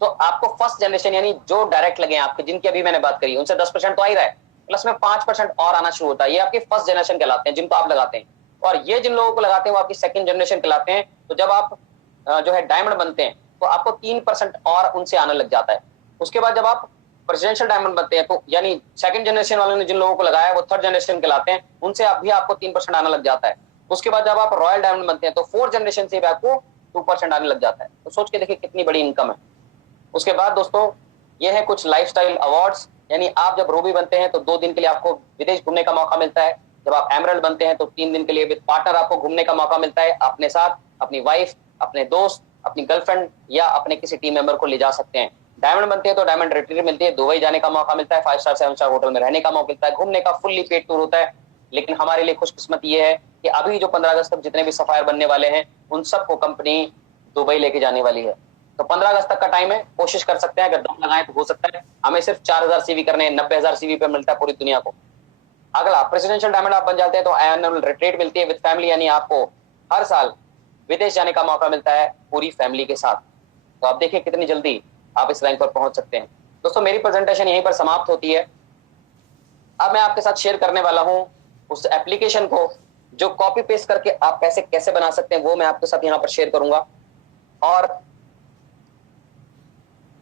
तो आपको फर्स्ट जनरेशन, यानी जो डायरेक्ट लगे हैं आपके, जिनकी अभी मैंने बात करी, उनसे 10% तो आ ही रहा है, प्लस में 5% और आना शुरू होता है। ये आपकी फर्स्ट जनरेशन कहलाते हैं, जिनको आप लगाते हैं। और ये जिन लोगों को लगाते हैं वो आपकी सेकंड जनरेशन कहलाते हैं। तो जब आप जो है डायमंड बनते हैं तो आपको 3% और उनसे आने लग जाता है। उसके बाद जब आप प्रेसिडेंशियल डायमंड बनते हैं, तो यानी सेकंड जनरेशन वालों ने जिन लोगों को लगाया है वो थर्ड जनरेशन कहलाते हैं, उनसे भी आपको 3% आने लग जाता है। उसके बाद जब आप रॉयल डायमंड बनते हैं तो फोर्थ जनरेशन से भी आपको 2% आने लग जाता है। तो सोच के देखिए कितनी बड़ी इनकम है। उसके बाद दोस्तों ये है कुछ लाइफस्टाइल अवार्ड्स, यानी आप जब रूबी बनते हैं तो 2 दिन के लिए आपको विदेश घूमने का मौका मिलता है। जब आप एमरल्ड बनते हैं तो 3 दिन के लिए विद पार्टनर आपको घूमने का मौका मिलता है। अपने साथ अपनी वाइफ, अपने दोस्त, अपनी गर्लफ्रेंड या अपने किसी टीम मेंबर को ले जा सकते हैं। डायमंड बनते हैं तो डायमंड रिट्रीट मिलती है, दुबई जाने का मौका मिलता है, 5 स्टार 7 स्टार होटल में रहने का मौका मिलता है, घूमने का फुल्ली पेड टूर होता है। लेकिन हमारे लिए खुशकिस्मत ये है कि अभी जो 15 अगस्त तक जितने भी सफायर बनने वाले हैं उन सबको कंपनी दुबई लेके जाने वाली है। तो 15 अगस्त तक का टाइम है, कोशिश कर सकते हैं, अगर दम लगाएं तो हो सकता है। हमें सिर्फ 4000 सीवी करने हैं, 90,000 सीवी पे मिलता है पूरी दुनिया को। अगला प्रेसिडेंशियल डायमंड आप बन जाते हैं तो एनुअल रिट्रीट मिलती है विद फैमिली, यानी आपको हर साल विदेश जाने का मौका मिलता है पूरी फैमिली के साथ। तो आप देखिए कितनी जल्दी आप इस रैंक पर पहुंच सकते हैं। दोस्तों मेरी प्रेजेंटेशन यहीं पर समाप्त होती है। अब मैं आपके साथ शेयर करने वाला हूं उस एप्लीकेशन को जो कॉपी पेस्ट करके आप पैसे कैसे बना सकते हैं, वो मैं आपके साथ यहां पर शेयर करूंगा। और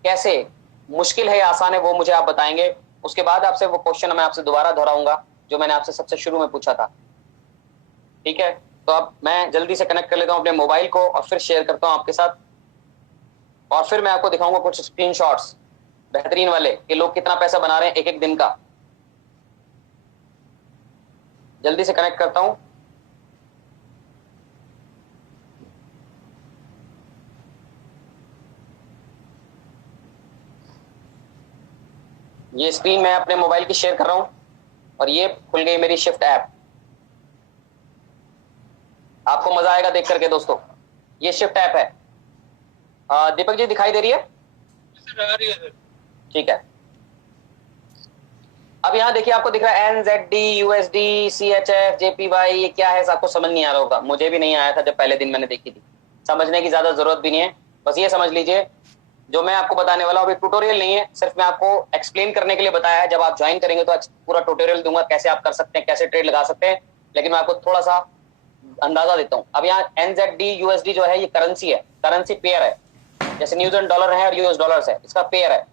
कैसे मुश्किल है या आसान है वो मुझे आप बताएंगे। उसके बाद आपसे वो क्वेश्चन मैं आपसे दोबारा दोहराऊंगा जो मैंने आपसे सबसे शुरू में पूछा था। ठीक है, तो अब मैं जल्दी से कनेक्ट कर लेता हूं अपने मोबाइल को और फिर शेयर करता हूं आपके साथ। और फिर मैं आपको दिखाऊंगा कुछ स्क्रीनशॉट्स बेहतरीन वाले कि लोग कितना पैसा बना रहे हैं एक एक दिन का। जल्दी से कनेक्ट करता हूं। ये स्क्रीन मैं अपने मोबाइल की शेयर कर रहा हूं और ये खुल गई मेरी शिफ्ट ऐप। आपको मजा आएगा देख करके दोस्तों। ये शिफ्ट ऐप है। दीपक जी दिखाई दे रही है? ठीक है। अब यहाँ देखिए आपको दिख रहा है NZD, USD, CHF, JPY, ये क्या है आपको समझ नहीं आ रहा होगा। मुझे भी नहीं आया था जब पहले दिन मैंने देखी थी। समझने की ज्यादा जरूरत भी नहीं है, बस ये समझ लीजिए जो मैं आपको बताने वाला हूँ अभी ट्यूटोरियल नहीं है, सिर्फ मैं आपको एक्सप्लेन करने के लिए बताया है। जब आप ज्वाइन करेंगे तो पूरा ट्यूटोरियल दूंगा कैसे आप कर सकते हैं, कैसे ट्रेड लगा सकते हैं, लेकिन मैं आपको थोड़ा सा अंदाजा देता हूँ। अब यहाँ NZD, USD जो है ये करेंसी है, करेंसी पेयर है। जैसे न्यूजीलैंड डॉलर है और US डॉलर है, इसका पेयर है।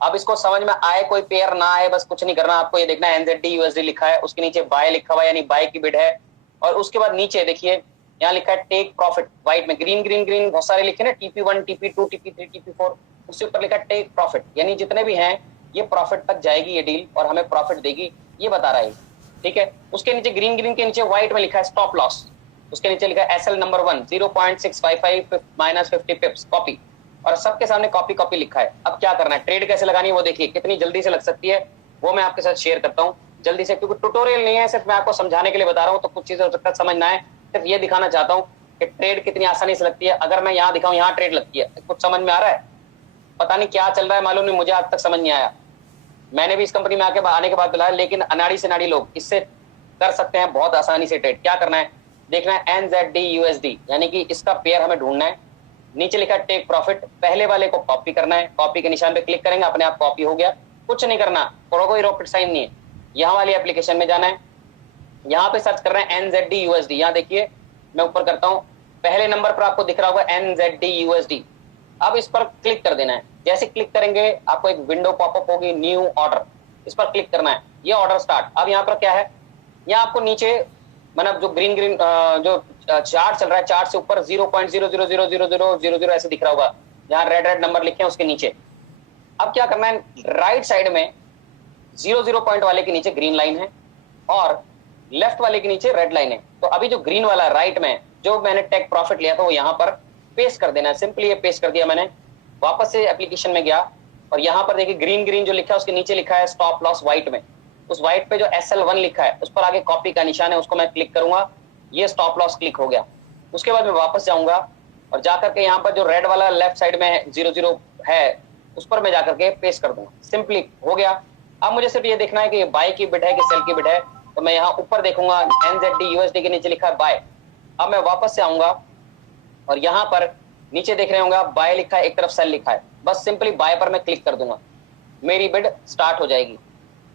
अब इसको समझ में आए कोई पेयर ना आए, बस कुछ नहीं करना आपको, ये देखना है NZD USD लिखा है, उसके नीचे बाय लिखा हुआ है यानी बाय की बिड है। और उसके बाद नीचे देखिए यहाँ लिखा है टेक प्रॉफिट, व्हाइट में ग्रीन ग्रीन ग्रीन बहुत सारे लिखे ना, TP1 TP2 TP3 TP4, उसके ऊपर लिखा है टेक प्रॉफिट, यानी जितने भी हैं ये प्रॉफिट तक जाएगी ये डील और हमें प्रॉफिट देगी, ये बता रहा है। ठीक है, उसके नीचे ग्रीन ग्रीन के नीचे व्हाइट में लिखा है स्टॉप लॉस, उसके नीचे लिखा है SL नंबर 1 0.655 -50 पिप्स कॉपी, और सबके सामने कॉपी कॉपी लिखा है। अब क्या करना है, ट्रेड कैसे लगानी है वो देखिए, कितनी जल्दी से लग सकती है वो मैं आपके साथ शेयर करता हूँ जल्दी से, क्योंकि ट्यूटोरियल नहीं है, सिर्फ मैं आपको समझाने के लिए बता रहा हूँ, तो कुछ चीजें हो सकता है समझ ना आए, सिर्फ ये दिखाना चाहता हूँ कि ट्रेड कितनी आसानी से लगती है। अगर मैं यहाँ दिखाऊं यहाँ ट्रेड लगती है, कुछ समझ में आ रहा है? पता नहीं क्या चल रहा है, मालूम नहीं, मुझे आज तक समझ नहीं आया। मैंने भी इस कंपनी में आने के बाद बुलाया, लेकिन अनाड़ी से नाड़ी लोग इससे कर सकते हैं बहुत आसानी से ट्रेड। क्या करना है, देखना है NZD/USD, यानी कि इसका पेयर हमें ढूंढना है। नीचे लिखा टेक प्रॉफिट, पहले वाले को कॉपी करना है, कॉपी के निशान पे क्लिक करेंगे, अपने आप कॉपी हो गया, कुछ नहीं करना, कोई रॉकेट साइन नहीं है। यहाँ वाली एप्लीकेशन में जाना है, यहाँ पे सर्च कर रहे हैं NZD/USD। यहाँ देखिए मैं ऊपर करता हूँ, पहले नंबर पर आपको दिख रहा होगा NZD/USD। अब इस पर क्लिक कर देना है। जैसे क्लिक करेंगे आपको एक विंडो पॉपअप होगी, न्यू ऑर्डर, इस पर क्लिक करना है, ये ऑर्डर स्टार्ट। अब यहाँ पर क्या है, यहाँ आपको नीचे मतलब जो ग्रीन ग्रीन जो चार्ट चल रहा है, चार्ट से ऊपर 0.00000000 ऐसे दिख रहा होगा, यहाँ रेड रेड नंबर लिखे हैं उसके नीचे। अब क्या करना है, राइट साइड में 00 पॉइंट वाले के नीचे ग्रीन लाइन है और लेफ्ट वाले के नीचे रेड लाइन है। तो अभी जो ग्रीन वाला राइट में जो मैंने टेक प्रॉफिट लिया था वो यहाँ पर पेस्ट कर देना है। सिंपली ये पेस्ट कर दिया मैंने, वापस से एप्लीकेशन में गया और यहाँ पर देखिए ग्रीन ग्रीन जो लिखा है उसके नीचे लिखा है स्टॉप लॉस व्हाइट में, उस व्हाइट पे जो SL1 लिखा है उस पर आगे कॉपी का निशान है, उसको मैं क्लिक करूंगा, ये स्टॉप लॉस क्लिक हो गया। उसके बाद मैं वापस जाऊंगा और जाकर के यहाँ पर जो रेड वाला लेफ्ट साइड में 00 है उस पर मैं जाकर के पेस्ट कर दूंगा, सिंपली हो गया। अब मुझे सिर्फ ये देखना है कि बाय की बिड है कि सेल की बिड है, तो मैं यहाँ ऊपर देखूंगा NZD/USD के नीचे लिखा है बाय। अब मैं वापस से आऊंगा और यहाँ पर नीचे देख रहे होंगे बाय लिखा है, एक तरफ सेल लिखा है, बस सिंपली बाय पर मैं क्लिक कर दूंगा, मेरी बिड स्टार्ट हो जाएगी।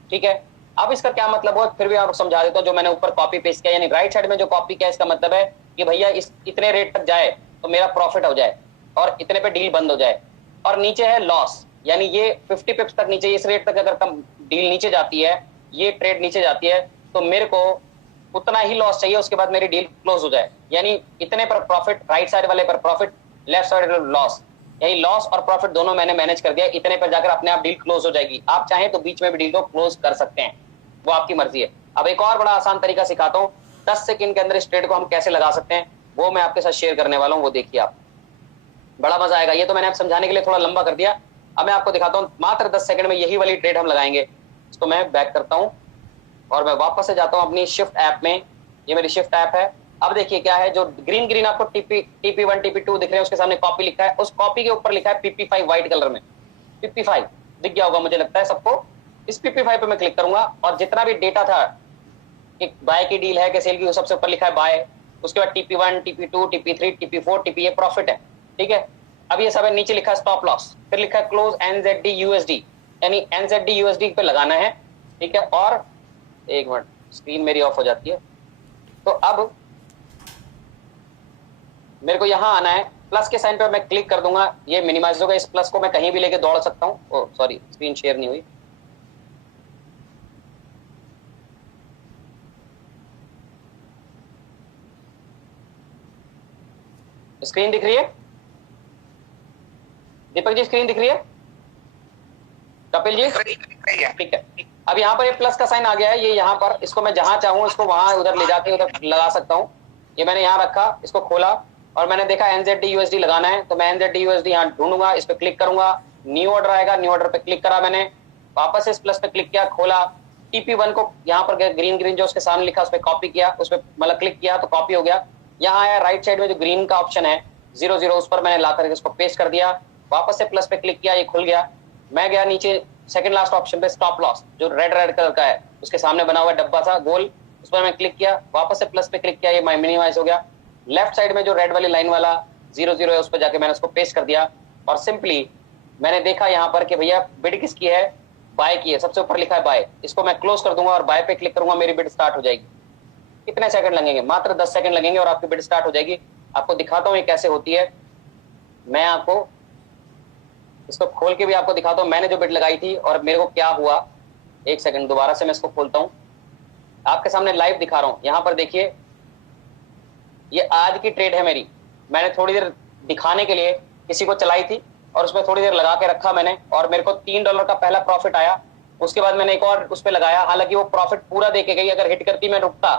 ठीक है, अब इसका क्या मतलब हो, फिर भी आपको समझा देता हूँ। जो मैंने ऊपर कॉपी पेस्ट किया, यानी राइट साइड में जो कॉपी किया, इसका मतलब है कि भैया इस इतने रेट तक जाए तो मेरा प्रॉफिट हो जाए और इतने पे डील बंद हो जाए। और नीचे है लॉस, यानी ये 50 पिप्स तक नीचे, इस रेट तक अगर कम डील नीचे जाती है, ये ट्रेड नीचे जाती है, तो मेरे को उतना ही लॉस चाहिए, उसके बाद मेरी डील क्लोज हो जाए। यानी इतने पर प्रॉफिट, राइट साइड वाले पर प्रॉफिट, लेफ्ट साइड लॉस, यही लॉस और प्रॉफिट दोनों मैंने मैनेज कर दिया। इतने पर जाकर अपने आप डील क्लोज हो जाएगी। आप चाहें तो बीच में भी डील को क्लोज कर सकते हैं, वो आपकी मर्जी है। अब एक और बड़ा आसान तरीका सिखाता हूँ, 10 सेकंड के अंदर इस ट्रेड को हम कैसे लगा सकते हैं, वो मैं आपके साथ शेयर करने वाला हूँ, वो देखिए आप, बड़ा मजा आएगा। ये तो मैंने आप समझाने के लिए थोड़ा लंबा कर दिया, अब मैं आपको दिखाता हूँ मात्र 10 सेकंड में यही वाली ट्रेड हम लगाएंगे। इसको मैं बैक करता हूँ और मैं वापस से जाता हूँ अपनी शिफ्ट ऐप में, ये मेरी शिफ्ट ऐप है। अब देखिए क्या है, जो ग्रीन ग्रीन आपको TP1 TP2 दिख रहे हैं, उसके सामने कॉपी लिखा है, उस कॉपी के ऊपर लिखा है PP5 व्हाइट कलर में, PP5 दिख गया होगा मुझे लगता है सबको। इस PP5 पे मैं क्लिक करूंगा और जितना भी डेटा था कि बाय की डील है कि सेल की, वो सबसे ऊपर लिखा है बाय। उसके बाद TP1 TP2 TP3 TP4 TP, ये प्रॉफिट है, ठीक है। अब ये सब है, नीचे लिखा है स्टॉप लॉस, फिर लिखा है क्लोज NZD/USD, यानी NZD/USD पे लगाना है, ठीक है। और एक मिनट, स्क्रीन मेरी ऑफ हो जाती है, तो अब मेरे को यहां आना है, प्लस के साइन पे मैं क्लिक कर दूंगा, ये मिनिमाइज होगा, इस प्लस को मैं कहीं भी लेके दौड़ सकता हूं। ओ सॉरी, स्क्रीन शेयर नहीं हुई, स्क्रीन दिख रही है दीपक जी, स्क्रीन दिख रही है कपिल जी, ठीक है। अब यहाँ पर ये प्लस का साइन आ गया है, ये यहाँ पर, इसको मैं जहां चाहूँ इसको वहां उधर ले जाके उधर लगा सकता हूँ। ये मैंने यहाँ रखा, इसको खोला और मैंने देखा NZD/USD लगाना है, तो मैं NZD/USD यहाँ ढूंढूंगा, इस पे क्लिक करूंगा, न्यू ऑर्डर आएगा, न्यू ऑर्डर पे क्लिक करा मैंने, वापस इस प्लस पे क्लिक किया, खोला, TP1 को यहाँ पर ग्रीन ग्रीन जो उसके सामने लिखा उस पर कॉपी किया, उस पर मतलब क्लिक किया तो कॉपी हो गया। यहाँ आया राइट साइड में जो ग्रीन का ऑप्शन है 00, उस पर मैंने ला करके उसको पेस्ट कर दिया, वापस से प्लस पे क्लिक किया, ये खुल गया। मैं गया नीचे सेकंड लास्ट ऑप्शन पे स्टॉप लॉस, जो रेड रेड कलर का है, उसके सामने बना हुआ डब्बा था गोल, उस पर मैं क्लिक किया, वापस से प्लस पे क्लिक किया, ये मिनिमाइज हो गया। लेफ्ट साइड में जो रेड वाली लाइन वाला 00 है, उस पर जाके मैंने उसको पेस्ट कर दिया और सिंपली मैंने देखा यहाँ पर कि भैया बिड किसकी है, बाय की है, सबसे ऊपर लिखा है बाय। इसको मैं क्लोज कर दूंगा और बाय पे क्लिक करूंगा, मेरी बिड स्टार्ट हो जाएगी। कितने सेकंड लगेंगे, मात्र 10 सेकंड लगेंगे और आपकी बिड स्टार्ट हो जाएगी। आपको दिखाता हूँ ये कैसे होती है, मैं आपको इसको खोल के भी आपको दिखाता हूँ मैंने जो बिड लगाई थी और मेरे को क्या हुआ। एक सेकंड, दोबारा से मैं इसको खोलता हूँ, आपके सामने लाइव दिखा रहा हूँ। यहाँ पर देखिए, ये आज की ट्रेड है मेरी, मैंने थोड़ी देर दिखाने के लिए किसी को चलाई थी और उसमें थोड़ी देर लगा के रखा मैंने, और मेरे को $3 का पहला प्रॉफिट आया। उसके बाद मैंने एक और उस पर लगाया, हालांकि वो प्रॉफिट पूरा देके गई, अगर हिट करती मैं रुकता,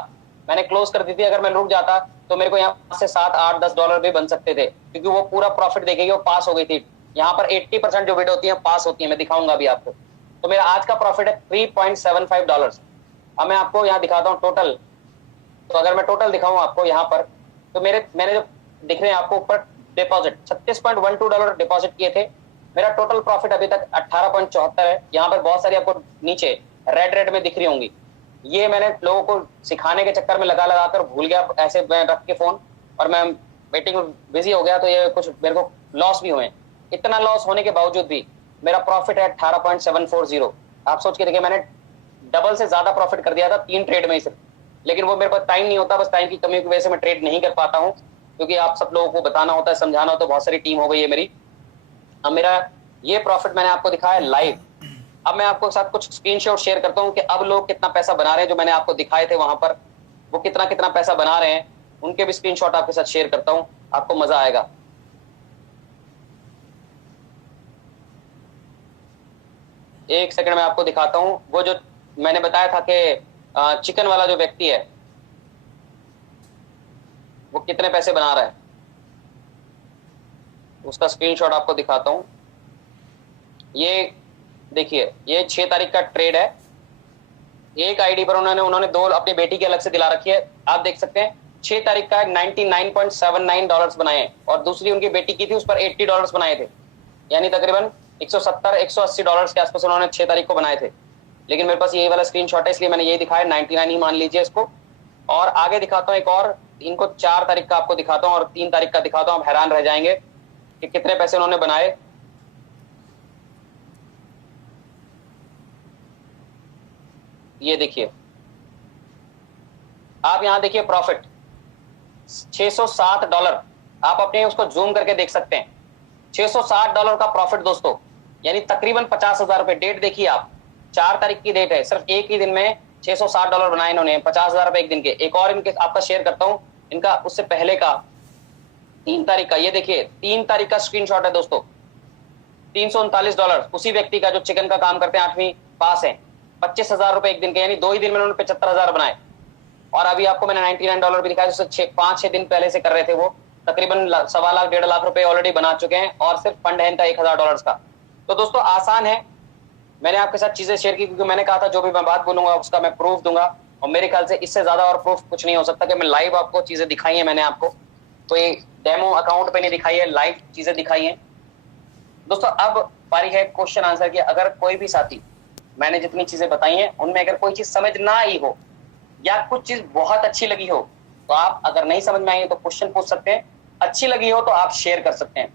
मैंने क्लोज कर दी थी, अगर मैं रुक जाता तो मेरे को यहाँ से $7, $8, $10 भी बन सकते थे, क्योंकि वो पूरा प्रॉफिट देके गई, वो पास हो गई थी यहाँ पर 80% जो बिड होती है पास होती है, मैं दिखाऊंगा अभी आपको। तो मेरा आज का प्रॉफिट है $3.75। अब मैं आपको यहाँ दिखाता हूँ टोटल। तो अगर मैं टोटल दिखाऊं आपको यहाँ पर, तो मैंने जो दिख रहे हैं आपको ऊपर डिपॉजिट $36.12 डिपॉजिट किए थे। मेरा टोटल प्रॉफिट अभी तक 18.74 है। यहाँ पर बहुत सारी आपको नीचे रेड में दिख रही होंगी। ये मैंने लोगों को सिखाने के चक्कर में लगा कर भूल गया, ऐसे मैं रख के फोन, और मैं मीटिंग में बिजी हो गया, तो ये कुछ मेरे को लॉस भी हुए। इतना लॉस होने के बावजूद भी मेरा प्रॉफिट है 18.740। आप सोच के देखिए, मैंने डबल से ज्यादा प्रॉफिट कर दिया था 3 ट्रेड में ही सिर्फ। लेकिन वो मेरे पास टाइम नहीं होता, बस टाइम की कमी की वजह से मैं ट्रेड नहीं कर पाता हूँ, क्योंकि आप सब लोगों को बताना होता है, समझाना होता है, बहुत सारी टीम हो गई है मेरी। अब मेरा ये प्रॉफिट मैंने आपको दिखाया लाइव। अब मैं आपको साथ कुछ स्क्रीनशॉट शेयर करता हूँ कि अब लोग कितना पैसा बना रहे हैं। जो मैंने आपको दिखाए थे वहां पर, वो कितना कितना पैसा बना रहे हैं, उनके भी स्क्रीनशॉट आपके साथ शेयर करता हूँ, आपको मजा आएगा। एक सेकंड में आपको दिखाता हूँ। वो जो मैंने बताया था कि चिकन वाला जो व्यक्ति है वो कितने पैसे बना रहा है, उसका स्क्रीनशॉट आपको दिखाता हूं। ये देखिए, ये 6 तारीख का ट्रेड है। एक आईडी पर उन्होंने 2 अपनी बेटी की अलग से दिला रखी है। आप देख सकते हैं 6 तारीख का $99.79 बनाए, और दूसरी उनकी बेटी की थी, उस पर $80 बनाए थे। यानी तकरीबन $170-180 के आसपास उन्होंने 6 तारीख को बनाए थे। लेकिन मेरे पास यही वाला स्क्रीनशॉट है, इसलिए मैंने यही दिखाया, 99 ही मान लीजिए इसको। और आगे दिखाता हूं एक और, इनको 4 तारीख का आपको दिखाता हूं और 3 तारीख का दिखाता हूं। आप हैरान रह जाएंगे कि कितने पैसे उन्होंने बनाए। ये देखिए, आप यहां देखिए प्रॉफिट $660। आप अपने उसको जूम करके देख सकते हैं, $660 का प्रॉफिट दोस्तों, यानी तकरीबन 50,000 रुपए। डेट देखिए आप, 4 तारीख की डेट है। सिर्फ एक ही दिन में $660 बनाए इन्होंने, 50,000 रुपए एक दिन के। एक और इनके आपका शेयर करता हूं, इनका उससे पहले का 3 तारीख का। ये देखिए 3 तारीख का स्क्रीनशॉट है दोस्तों, $339। उसी व्यक्ति का जो चिकन का काम करते हैं, 8वीं पास है। 25,000 रुपए एक दिन के, यानी 2 ही दिन में उन्होंने 75,000 बनाए। और अभी आपको मैंने $99 भी दिखाया, जिससे 5-6 दिन पहले से कर रहे थे वो। तकरीबन 1.25 लाख 1.5 लाख रुपए ऑलरेडी बना चुके हैं, और सिर्फ फंड है इनका $1,000 का। तो दोस्तों आसान है। मैंने आपके साथ चीजें शेयर की, क्योंकि मैंने कहा था जो भी मैं बात बोलूंगा उसका मैं प्रूफ दूंगा, और मेरे ख्याल से इससे ज्यादा और प्रूफ कुछ नहीं हो सकता कि मैं लाइव आपको चीजें दिखाई है। मैंने आपको कोई डेमो अकाउंट पे नहीं दिखाई है, लाइव चीजें दिखाई है दोस्तों। अब बारी है क्वेश्चन आंसर की। अगर कोई भी साथी, मैंने जितनी चीजें बताई हैं उनमें अगर कोई चीज समझ ना आई हो, या कुछ चीज बहुत अच्छी लगी हो, तो आप, अगर नहीं समझ में आई तो क्वेश्चन पूछ सकते हैं। अच्छी लगी हो तो आप शेयर कर सकते हैं।